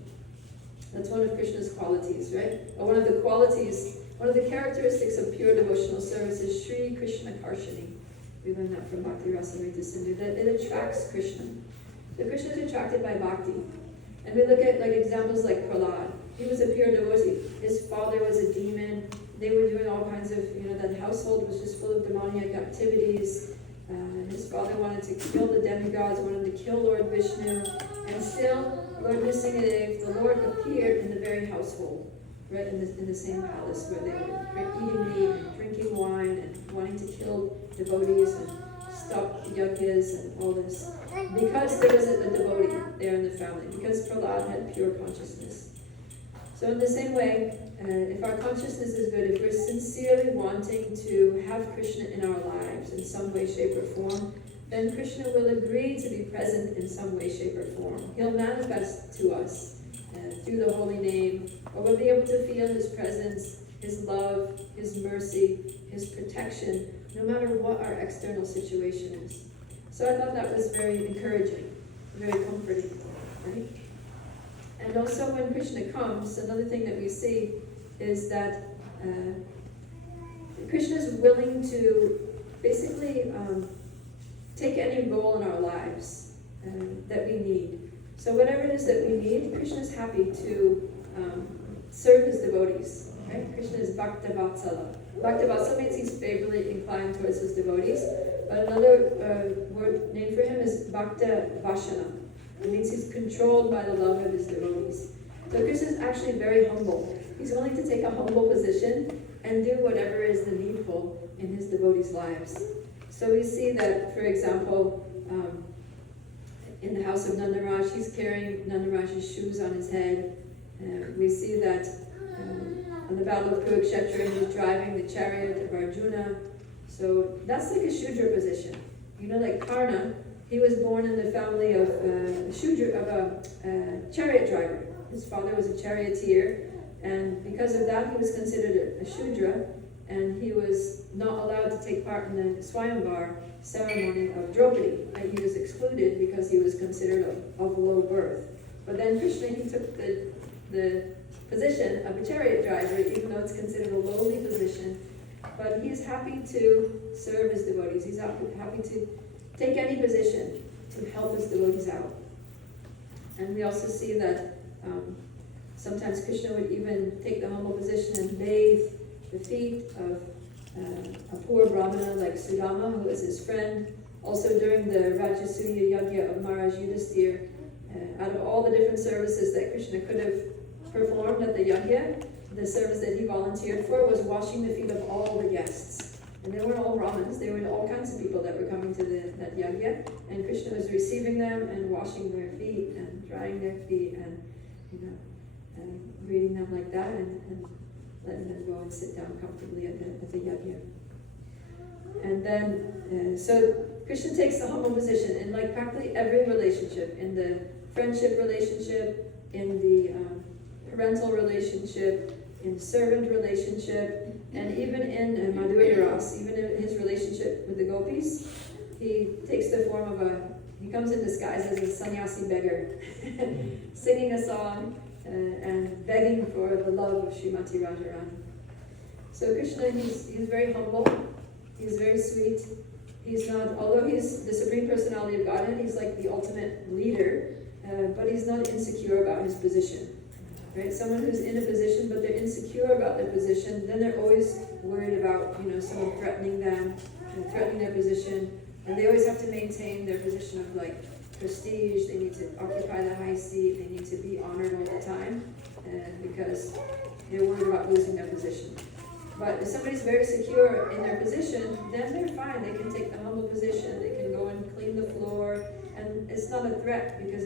That's one of Krishna's qualities, right? Or one of the characteristics of pure devotional service is Sri Krishna Karshani. We learned that from Bhakti Rasamrita Sindhu, that it attracts Krishna. So Krishna is attracted by bhakti. And we look at examples like Prahlad. He was a pure devotee. His father was a demon, they were doing all kinds of, that household was just full of demoniac activities. His father wanted to kill the demigods, wanted to kill Lord Vishnu, and still, Lord Nrsimhadev, the Lord appeared in the very household, right in the same palace where they were eating meat and drinking wine and wanting to kill devotees and stop yajnas and all this. Because there was a devotee there in the family, because Prahlad had pure consciousness. So in the same way, if our consciousness is good, if we're sincerely wanting to have Krishna in our lives in some way, shape, or form, then Krishna will agree to be present in some way, shape, or form. He'll manifest to us through the holy name, or we'll be able to feel his presence, his love, his mercy, his protection, no matter what our external situation is. So I thought that was very encouraging, very comforting, right? And also when Krishna comes, another thing that we see is that Krishna is willing to basically take any role in our lives that we need. So whatever it is that we need, Krishna is happy to serve his devotees. Right? Krishna is Bhakta Vatsala. Bhakta Vatsala means he's favorably inclined towards his devotees. But another word name for him is Bhakta Vashana. It means he's controlled by the love of his devotees. So Krishna is actually very humble. He's willing to take a humble position and do whatever is the needful in his devotees' lives. So we see that, for example, in the house of Nandaraj, he's carrying Nandaraj's shoes on his head. We see that on the battle of Kurukshetra, he's driving the chariot of Arjuna. So that's like a Shudra position. Like Karna, he was born in the family of a chariot driver. His father was a charioteer, and because of that, he was considered a Shudra, and he was not allowed to take part in the Swayamvar ceremony of Draupadi. And he was excluded because he was considered of low birth. But then Krishna, he took the position of a chariot driver, even though it's considered a lowly position. But he's happy to serve his devotees. He's happy to take any position to help his devotees out. And we also see that sometimes Krishna would even take the humble position and bathe the feet of a poor brahmana like Sudama, who was his friend. Also during the Rajasuya Yajna of Maharaj Yudhisthira, out of all the different services that Krishna could have performed at the yajna, the service that he volunteered for was washing the feet of all the guests. And they weren't all Brahmins, they were all kinds of people that were coming to that yajna, and Krishna was receiving them and washing their feet and drying their feet and greeting them like that and letting them go and sit down comfortably at the yajna. And then, so Krishna takes the humble position in like practically every relationship, in the friendship relationship, in the parental relationship, in servant relationship, and even in Madhurya Ras, even in his relationship with the gopis, he takes the form of he comes in disguise as a sannyasi beggar, singing a song and begging for the love of Srimati Radharani. So Krishna, he's very humble, he's very sweet. He's not, although he's the Supreme Personality of Godhead, he's like the ultimate leader, but he's not insecure about his position. Right? Someone who's in a position, but they're insecure about their position, then they're always worried about, someone threatening them, threatening their position, and they always have to maintain their position of like prestige. They need to occupy the high seat. They need to be honored all the time, because they're worried about losing their position. But if somebody's very secure in their position, then they're fine. They can take the humble position. They can go and clean the floor, and it's not a threat because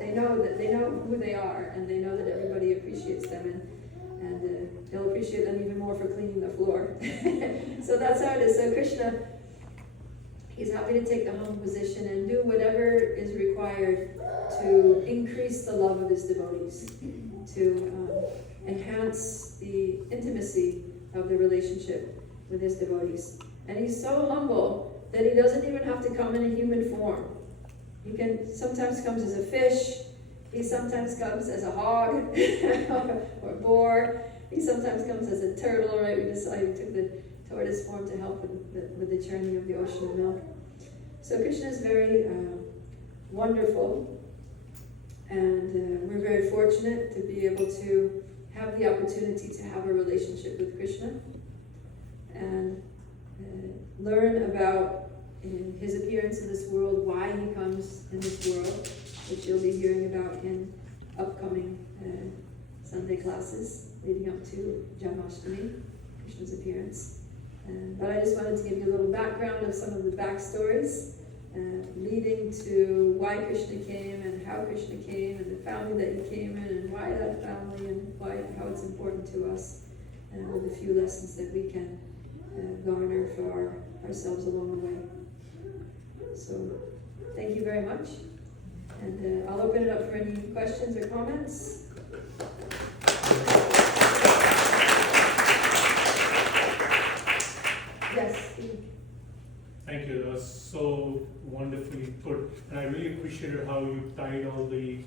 they know who they are, and they know that everybody appreciates them, and they'll appreciate them even more for cleaning the floor. So that's how it is. So Krishna, he's happy to take the humble position and do whatever is required to increase the love of his devotees, to enhance the intimacy of the relationship with his devotees. And he's so humble that he doesn't even have to come in a human form. He sometimes comes as a fish, he sometimes comes as a hog or boar, he sometimes comes as a turtle, right? We just saw he took the tortoise form to help with the churning of the ocean of milk. So Krishna is very wonderful, and we're very fortunate to be able to have the opportunity to have a relationship with Krishna and learn about his appearance in this world, why he comes in this world, which you'll be hearing about in upcoming Sunday classes leading up to Janmashtami, Krishna's appearance. But I just wanted to give you a little background of some of the backstories leading to why Krishna came and how Krishna came and the family that he came in and why that family and how it's important to us, with a few lessons that we can garner for ourselves along the way. So thank you very much, and I'll open it up for any questions or comments. Yes. Thank you. That was so wonderfully put, and I really appreciated how you tied all the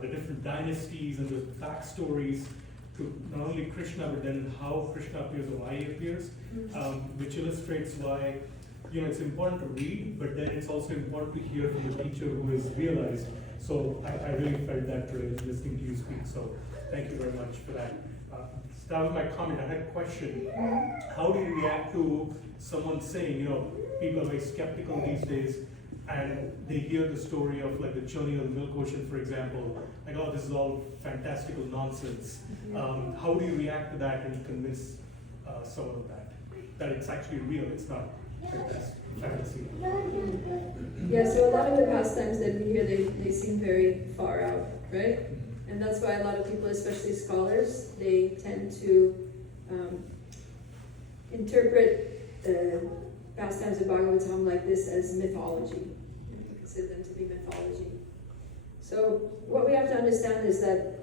different dynasties and the backstories to not only Krishna, but then how Krishna appears and why he appears, which illustrates why it's important to read, but then it's also important to hear from a teacher who is realized. So I really felt that today listening to you speak. So thank you very much for that. Start with my comment. I had a question. How do you react to someone saying, people are very skeptical these days, and they hear the story of like the churning of the milk ocean, for example, like, oh, this is all fantastical nonsense. How do you react to that and convince someone of that it's actually real, it's not fantasy? Yeah, so a lot of the pastimes that we hear, they seem very far out, right? And that's why a lot of people, especially scholars, they tend to interpret the pastimes of Bhagavatam like this as mythology. You consider them to be mythology. So what we have to understand is that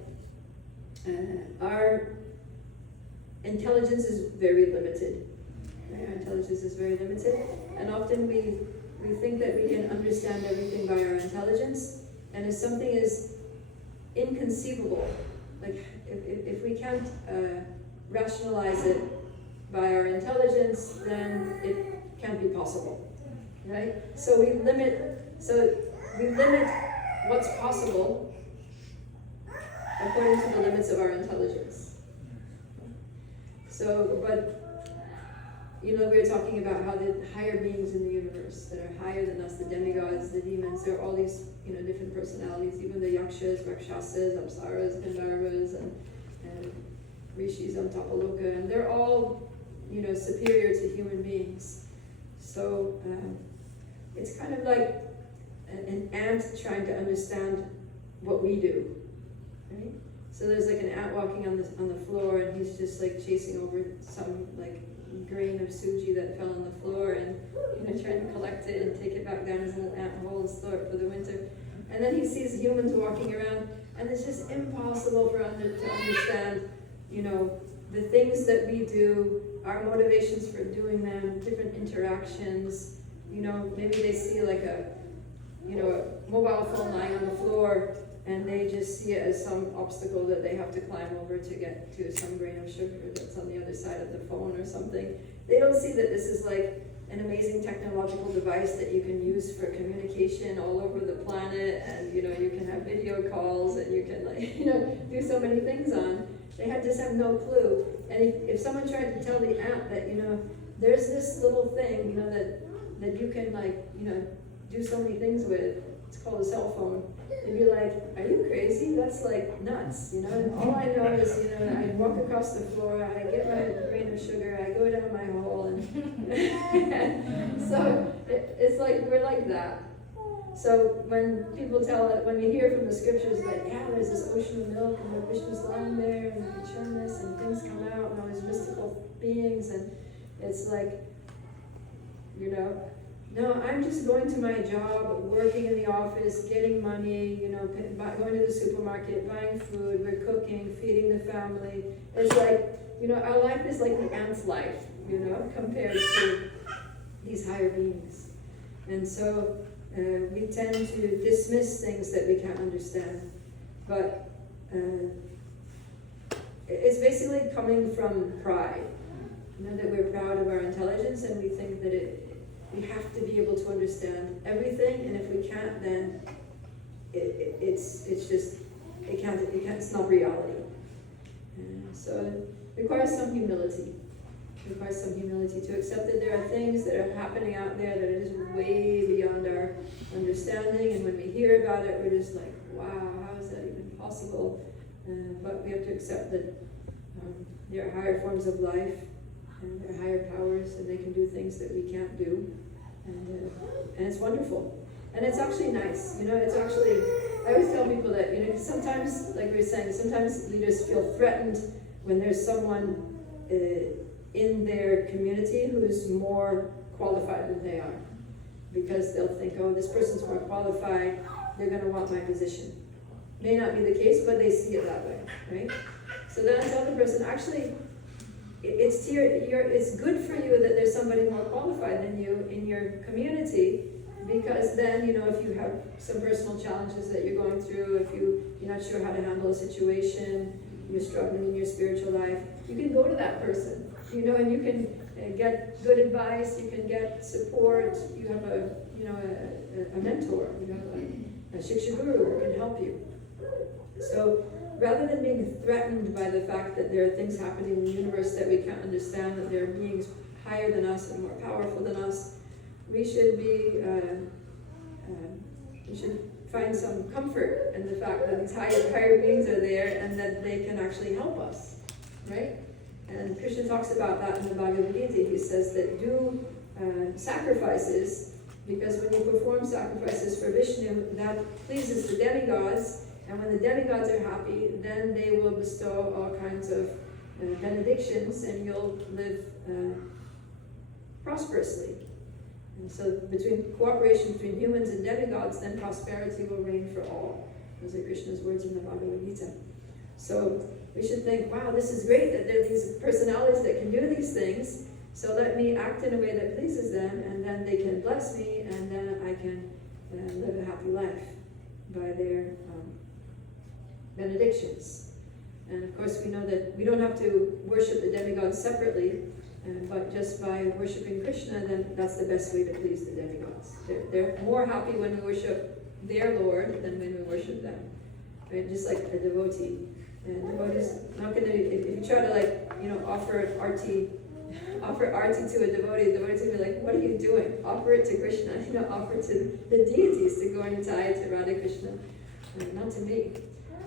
our intelligence is very limited. Right? Our intelligence is very limited, and often we think that we can understand everything by our intelligence, and if something is inconceivable, like if we can't rationalize it by our intelligence, then it can't be possible, right? So we limit what's possible according to the limits of our intelligence. So, but we were talking about how the higher beings in the universe that are higher than us, the demigods, the demons, there are all these different personalities, even the yakshas, rakshasas, apsaras, gandharvas, and rishis on Tapaloka, and they're all superior to human beings. So it's kind of like an ant trying to understand what we do, right? So there's like an ant walking on the floor, and he's just like chasing over some like grain of suji that fell on the floor, and trying to collect it and take it back down his little ant hole and store it for the winter. And then he sees humans walking around, and it's just impossible for him to understand, the things that we do, our motivations for doing them, different interactions. Maybe they see like a mobile phone lying on the floor, and they just see it as some obstacle that they have to climb over to get to some grain of sugar that's on the other side of the phone or something. They don't see that this is like an amazing technological device that you can use for communication all over the planet, and you can have video calls, and you can do so many things on. They just have no clue. And if someone tried to tell the ant that there's this little thing that you can do so many things with, it's called a cell phone, they'd be like, are you crazy? That's like nuts, All I know is, I walk across the floor, I get my grain of sugar, I go down my hole, and so it's like, we're like that. So when when we hear from the scriptures that, there's this ocean of milk, and Krishna's lying there, and you can churn this, and things come out, and all these mystical beings, and it's like, no, I'm just going to my job, working in the office, getting money, going to the supermarket, buying food, we're cooking, feeding the family. It's like, our life is like the ant's life, compared to these higher beings. And so we tend to dismiss things that we can't understand. But it's basically coming from pride, that we're proud of our intelligence, and we think that we have to be able to understand everything, and if we can't, then it's not reality. So it requires some humility. It requires some humility to accept that there are things that are happening out there that are just way beyond our understanding, and when we hear about it, we're just like, wow, how is that even possible? But we have to accept that there are higher forms of life, and there are higher powers, and they can do things that we can't do, and it's wonderful. And it's actually nice, it's actually, I always tell people that, sometimes, like we were saying, sometimes leaders feel threatened when there's someone in their community who's more qualified than they are. Because they'll think, oh, this person's more qualified, they're going to want my position. May not be the case, but they see it that way, right? So then I tell the person, actually, it's good for you that there's somebody more qualified than you in your community, because then, if you have some personal challenges that you're going through, if you're not sure how to handle a situation, you're struggling in your spiritual life, you can go to that person, and you can get good advice, you can get support, you have a mentor, you have a Shiksha Guru who can help you. So rather than being threatened by the fact that there are things happening in the universe that we can't understand, that there are beings higher than us and more powerful than us, we should find some comfort in the fact that these higher beings are there and that they can actually help us, right? And Krishna talks about that in the Bhagavad Gita. He says that do sacrifices, because when you perform sacrifices for Vishnu, that pleases the demigods, and when the demigods are happy, then they will bestow all kinds of benedictions, and you'll live prosperously. And so cooperation between humans and demigods, then prosperity will reign for all. Those are Krishna's words in the Bhagavad Gita. So we should think, wow, this is great that there are these personalities that can do these things, so let me act in a way that pleases them, and then they can bless me, and then I can live a happy life by their benedictions. And of course we know that we don't have to worship the demigods separately, but just by worshiping Krishna, then that's the best way to please the demigods. They're more happy when we worship their Lord than when we worship them. Right? Just like a devotee. And devotees not gonna, if you try to offer arti to a devotee, the devotee's gonna be like, what are you doing? Offer it to Krishna, offer it to the deities, to Gaura-Nitai, to Radha Krishna, not to me.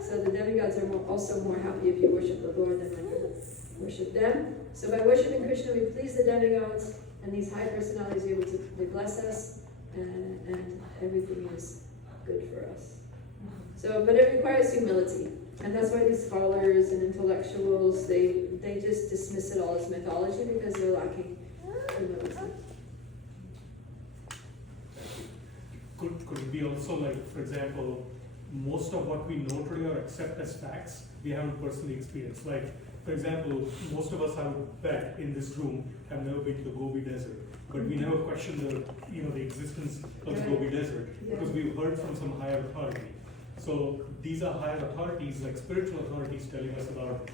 So the demigods are also more happy if you worship the Lord than when you worship them. So by worshiping Krishna, we please the demigods, and these high personalities are able to bless us, and everything is good for us. So, but it requires humility. And that's why these scholars and intellectuals, they just dismiss it all as mythology because they're lacking humility. Could it be also like, for example, most of what we know today or accept as facts, we haven't personally experienced. Like, for example, most of us, I would bet, in this room have never been to the Gobi Desert, but we never questioned the existence of the Gobi Desert because we've heard from some higher authority. So these are higher authorities, like spiritual authorities, telling us about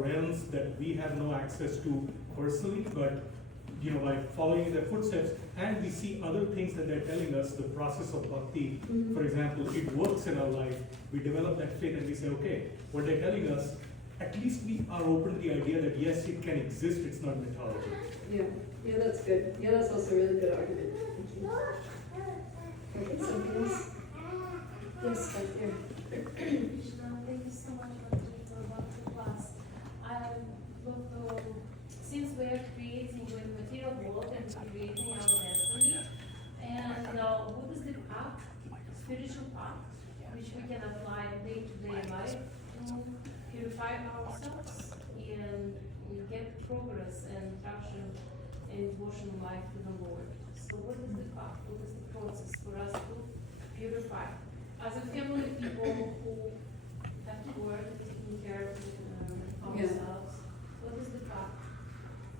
realms that we have no access to personally, but by following their footsteps, and we see other things that they're telling us, the process of bhakti, for example, it works in our life. We develop that faith and we say, okay, what they're telling us, at least we are open to the idea that yes, it can exist, it's not mythology. Yeah, that's good. Yeah, that's also a really good argument. Thank you. Okay, something else? Yes, right there. Krishna, thank you so much for the class. Since we are creating the material world and creating our destiny, and what is the path, spiritual path, which we can apply day-to-day life to purify ourselves and we get progress and traction in devotional life to the Lord. So what is the path? What is the process for us to purify? As a family, people who have to work, taking care of ourselves, what is the path?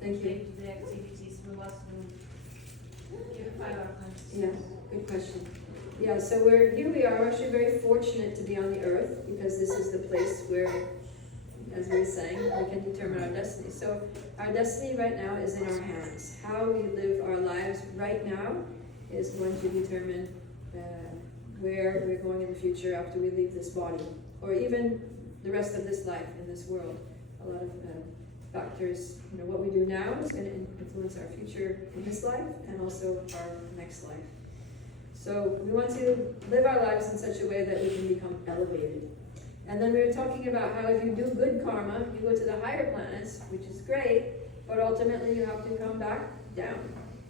Thank you. The activities we must do, purify our consciousness. Yeah, good question. Yeah, so here we are actually very fortunate to be on the earth, because this is the place where, as we were saying, we can determine our destiny. So our destiny right now is in our hands. How we live our lives right now is going to determine where we're going in the future after we leave this body. Or even the rest of this life in this world. A lot of factors, what we do now is going to influence our future in this life and also our next life. So we want to live our lives in such a way that we can become elevated. And then we were talking about how if you do good karma, you go to the higher planets, which is great, but ultimately you have to come back down.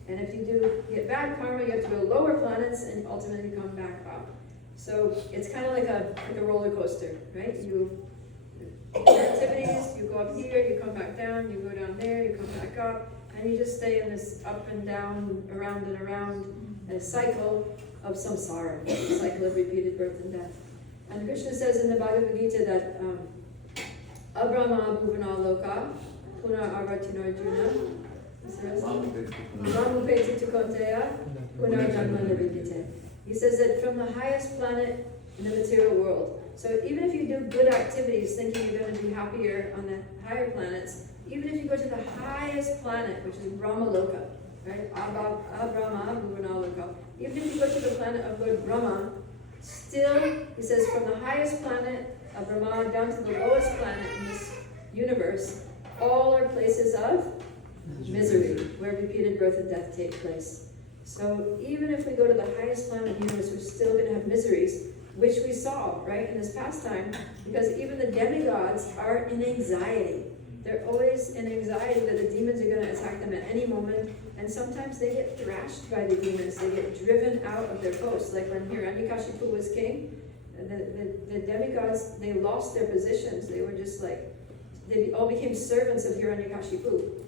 And if you get bad karma, you have to go to lower planets and ultimately come back up. So it's kind of like a roller coaster, right? You activities, you go up here, you come back down, you go down there, you come back up, and you just stay in this up and down, around and around, a cycle of samsara, a cycle of repeated birth and death. And Krishna says in the Bhagavad Gita that Abrahma bhuvana loka puna avartino arjuna Mamupeti tukonteya punar janma nirvidite. He says that from the highest planet in the material world, so even if you do good activities thinking you're going to be happier on the higher planets, even if you go to the highest planet, which is Brahmaloka, right? Abrahma bhuvanaloka. Even if you go to the planet of Lord Brahma, still, he says, from the highest planet of Brahma down to the lowest planet in this universe, all are places of misery, where repeated birth and death take place. So even if we go to the highest planet of the universe, we're still going to have miseries, which we saw, right, in this past time, because even the demigods are in anxiety. They're always in anxiety that the demons are going to attack them at any moment, and sometimes they get thrashed by the demons. They get driven out of their posts. Like when Hiranyakashipu was king, the demigods, they lost their positions. They were just like, they all became servants of Hiranyakashipu.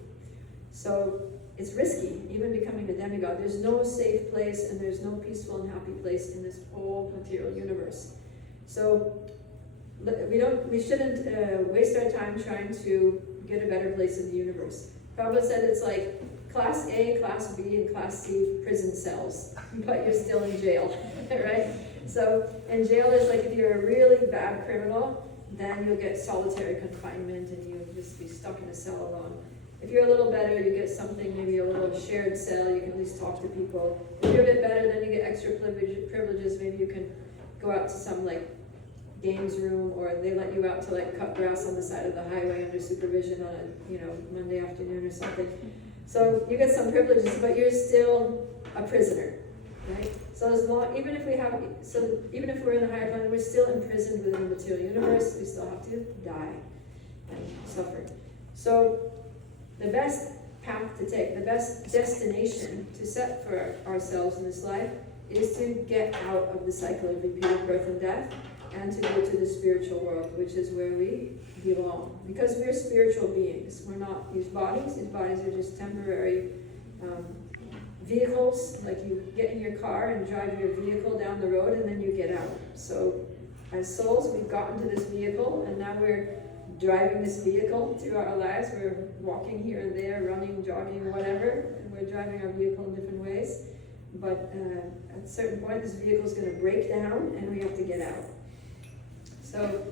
So it's risky, even becoming a demigod. There's no safe place, and there's no peaceful and happy place in this whole material universe. So we shouldn't waste our time trying to get a better place in the universe. Prabhupada said it's like Class A, Class B, and Class C prison cells, but you're still in jail, right? So, and jail is like if you're a really bad criminal, then you'll get solitary confinement and you'll just be stuck in a cell alone. If you're a little better, you get something, maybe a little shared cell, you can at least talk to people. If you're a bit better, then you get extra privileges. Maybe you can go out to some like games room, or they let you out to like cut grass on the side of the highway under supervision on a Monday afternoon or something. So you get some privileges, but you're still a prisoner, right? So even if we're in a higher planet, we're still imprisoned within the material universe. We still have to die and suffer. So the best path to take, the best destination to set for ourselves in this life is to get out of the cycle of repeated birth and death and to go to the spiritual world, which is where we belong. Because we're spiritual beings. We're not these bodies. These bodies are just temporary vehicles. Like you get in your car and drive your vehicle down the road and then you get out. So as souls, we've gotten to this vehicle and now we're driving this vehicle through our lives. We're walking here and there, running, jogging, whatever, and we're driving our vehicle in different ways. But at a certain point, this vehicle is going to break down and we have to get out. So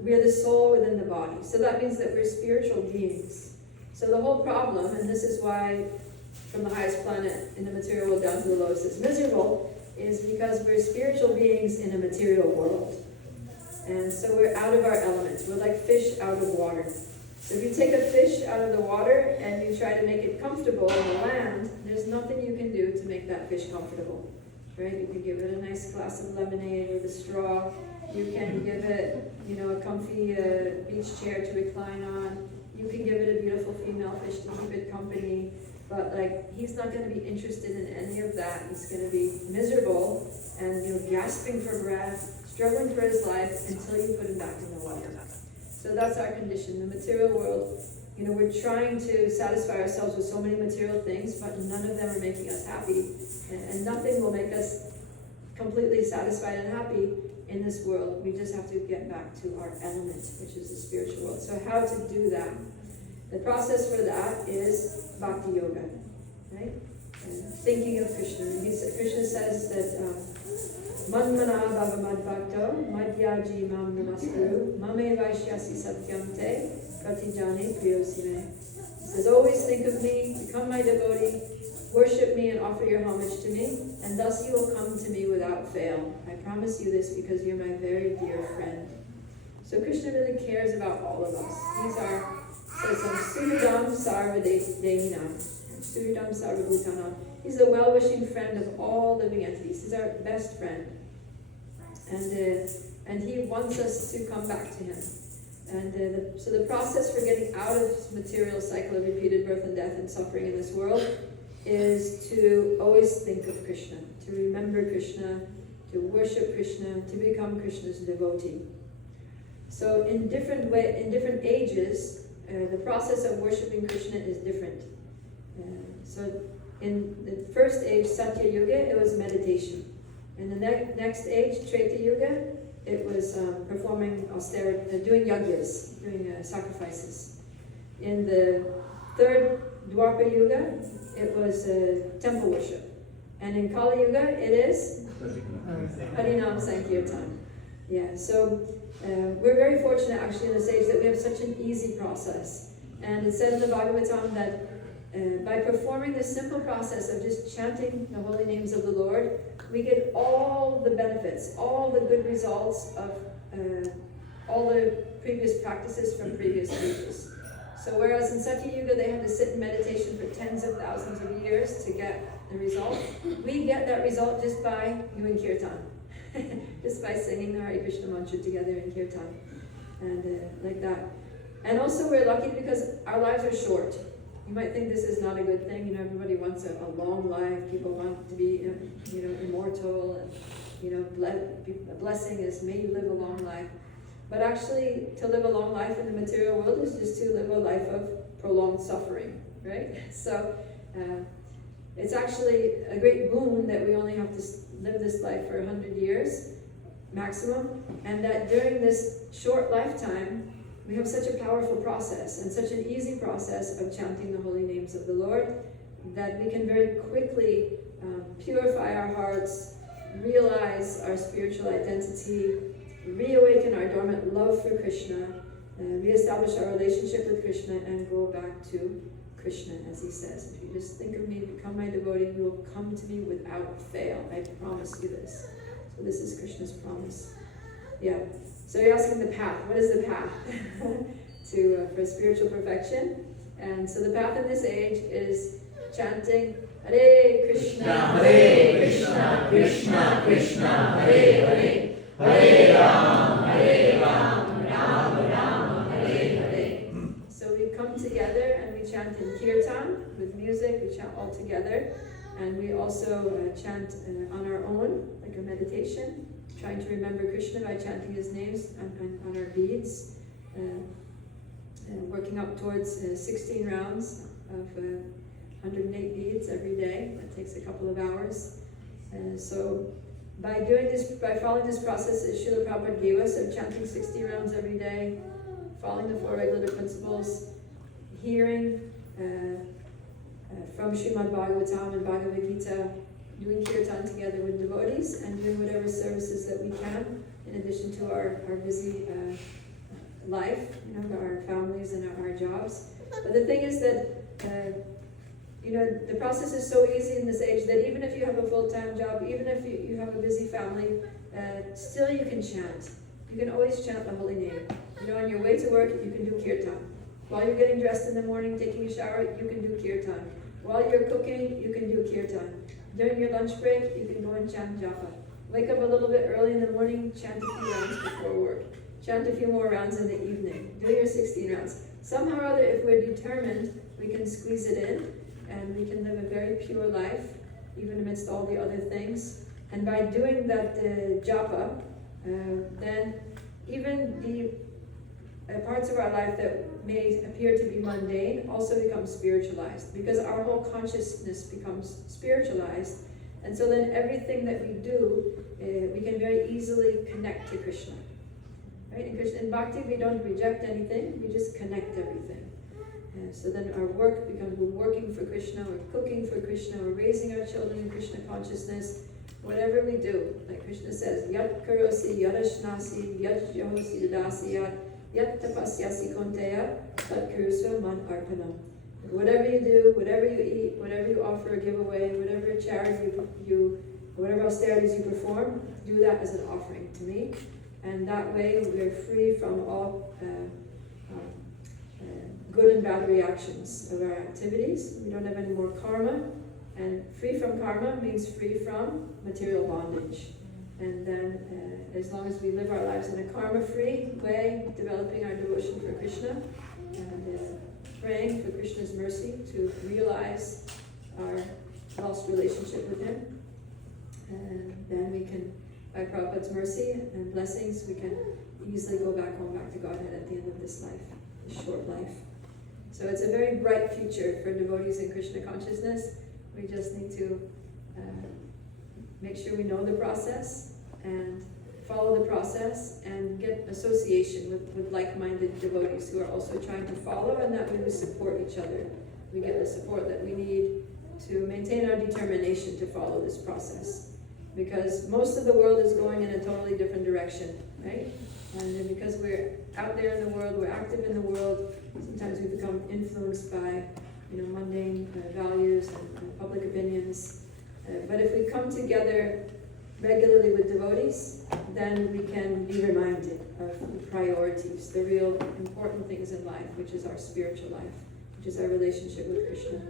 we're the soul within the body. So that means that we're spiritual beings. So the whole problem, and this is why from the highest planet in the material world down to the lowest is miserable, is because we're spiritual beings in a material world. And so we're out of our elements. We're like fish out of water. So if you take a fish out of the water and you try to make it comfortable on the land, there's nothing you can do to make that fish comfortable, right? You can give it a nice glass of lemonade with a straw. You can give it, a comfy beach chair to recline on. You can give it a beautiful female fish to keep it company. But he's not going to be interested in any of that. He's going to be miserable and gasping for breath, struggling for his life until you put him back in the water. So that's our condition. The material world, we're trying to satisfy ourselves with so many material things, but none of them are making us happy. And nothing will make us completely satisfied and happy in this world. We just have to get back to our element, which is the spiritual world. So how to do that? The process for that is bhakti yoga, right? And thinking of Krishna. Krishna says that Manmana bhavamad bhakto madhyaji mam namaskuru mame vaishyasi satyam te pratijane priyosime. He says, always think of me, become my devotee, worship me and offer your homage to me, and thus you will come to me without fail. I promise you this because you're my very dear friend. So Krishna really cares about all of us. These are, says Suridam Sarva Dehinam, Suridam Sarva Bhutanam. He's the well-wishing friend of all living entities. He's our best friend. And he wants us to come back to him. And so the process for getting out of this material cycle of repeated birth and death and suffering in this world is to always think of Krishna, to remember Krishna, to worship Krishna, to become Krishna's devotee. So in different ages, the process of worshiping Krishna is different. So in the first age, Satya Yuga, it was meditation. In the next age, Treta Yuga, it was performing austerity, doing yagyas, doing sacrifices. In the third Dwapara Yuga, it was temple worship. And in Kali Yuga, it is Harinam Sankirtan. Yeah, so we're very fortunate actually in this age that we have such an easy process. And it said in the Bhagavatam that by performing this simple process of just chanting the holy names of the Lord, we get all the benefits, all the good results of all the previous practices from previous ages. So whereas in Satya Yuga they had to sit in meditation for tens of thousands of years to get the result, we get that result just by doing kirtan, just by singing the Hare Krishna mantra together in kirtan, and like that. And also we're lucky because our lives are short. You might think this is not a good thing. Everybody wants a long life. People want to be, immortal, and a blessing is may you live a long life. But actually, to live a long life in the material world is just to live a life of prolonged suffering, right? So it's actually a great boon that we only have to live this life for 100 years maximum, and that during this short lifetime, we have such a powerful process and such an easy process of chanting the holy names of the Lord that we can very quickly purify our hearts, realize our spiritual identity, reawaken our dormant love for Krishna, reestablish our relationship with Krishna, and go back to Krishna, as he says. If you just think of me, become my devotee, you will come to me without fail. I promise you this. So this is Krishna's promise. Yeah. So you're asking the path. What is the path for spiritual perfection? And so the path in this age is chanting Hare Krishna, Krishna Krishna, Hare Hare, Hare Ram, Ram Ram, Hare Hare. So we come together and we chant in kirtan with music. We chant all together, and we also chant on our own, like a meditation, trying to remember Krishna by chanting his names on our beads, working up towards 16 rounds of 108 beads every day. That takes a couple of hours. So by following this process that Srila Prabhupada gave us of chanting 60 rounds every day, following the 4 regulative principles, hearing from Srimad Bhagavatam and Bhagavad Gita, doing kirtan together with devotees, and doing whatever services that we can in addition to our busy life, our families and our jobs. But the thing is that the process is so easy in this age that even if you have a full-time job, even if you have a busy family, still you can chant. You can always chant the holy name. On your way to work, you can do kirtan. While you're getting dressed in the morning, taking a shower, you can do kirtan. While you're cooking, you can do kirtan. During your lunch break, you can go and chant japa. Wake up a little bit early in the morning, chant a few rounds before work. Chant a few more rounds in the evening. Do your 16 rounds. Somehow or other, if we're determined, we can squeeze it in, and we can live a very pure life, even amidst all the other things. And by doing that japa, then even the parts of our life that may appear to be mundane also become spiritualized, because our whole consciousness becomes spiritualized, and so then everything that we do, we can very easily connect to Krishna. Right? In Bhakti, we don't reject anything, we just connect everything. So then our work becomes, we're working for Krishna, we're cooking for Krishna, we're raising our children in Krishna consciousness. Whatever we do, like Krishna says, Yat karosi, yat ashnasi, yat johosi dadasi yat, Yat tapasyasi konteya tat kurusva man arpanam. Whatever you do, whatever you eat, whatever you offer or give away, whatever charity whatever austerities you perform, do that as an offering to me. And that way we're free from all good and bad reactions of our activities. We don't have any more karma. And free from karma means free from material bondage. And then as long as we live our lives in a karma-free way, developing our devotion for Krishna, and praying for Krishna's mercy to realize our lost relationship with him, and then we can, by Prabhupada's mercy and blessings, we can easily go back home, back to Godhead at the end of this life, this short life. So it's a very bright future for devotees in Krishna consciousness. We just need to make sure we know the process and follow the process and get association with like-minded devotees who are also trying to follow, and that way we support each other. We get the support that we need to maintain our determination to follow this process. Because most of the world is going in a totally different direction, right? And then because we're out there in the world, we're active in the world, sometimes we become influenced by mundane values and public opinions. But if we come together regularly with devotees, then we can be reminded of the priorities, the real important things in life, which is our spiritual life, which is our relationship with Krishna.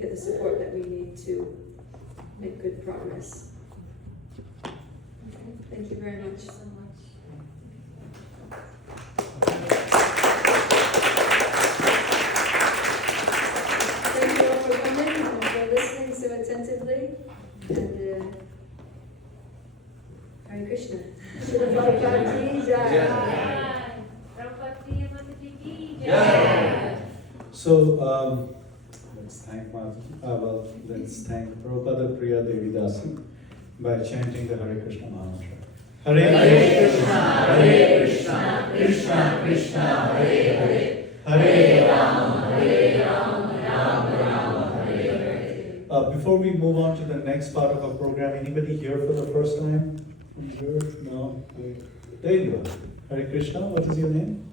Get the support that we need to make good progress. Okay. Thank you very much. So much. Thank you all for coming and for listening so attentively. And Hare Krishna. Srila Prabhupada ki jai. Jai. Prabhupada Priya Mataji ki jai. Jai. So let's thank Prabhupada Priya Devi Dasi by chanting the Hare Krishna mantra. Hare Krishna, Krishna Krishna, Hare Hare, Hare Rama, Rama Rama, Hare Hare. Before we move on to the next part of our program, anybody here for the first time? From here? No? There you are. Hare Krishna, what is your name?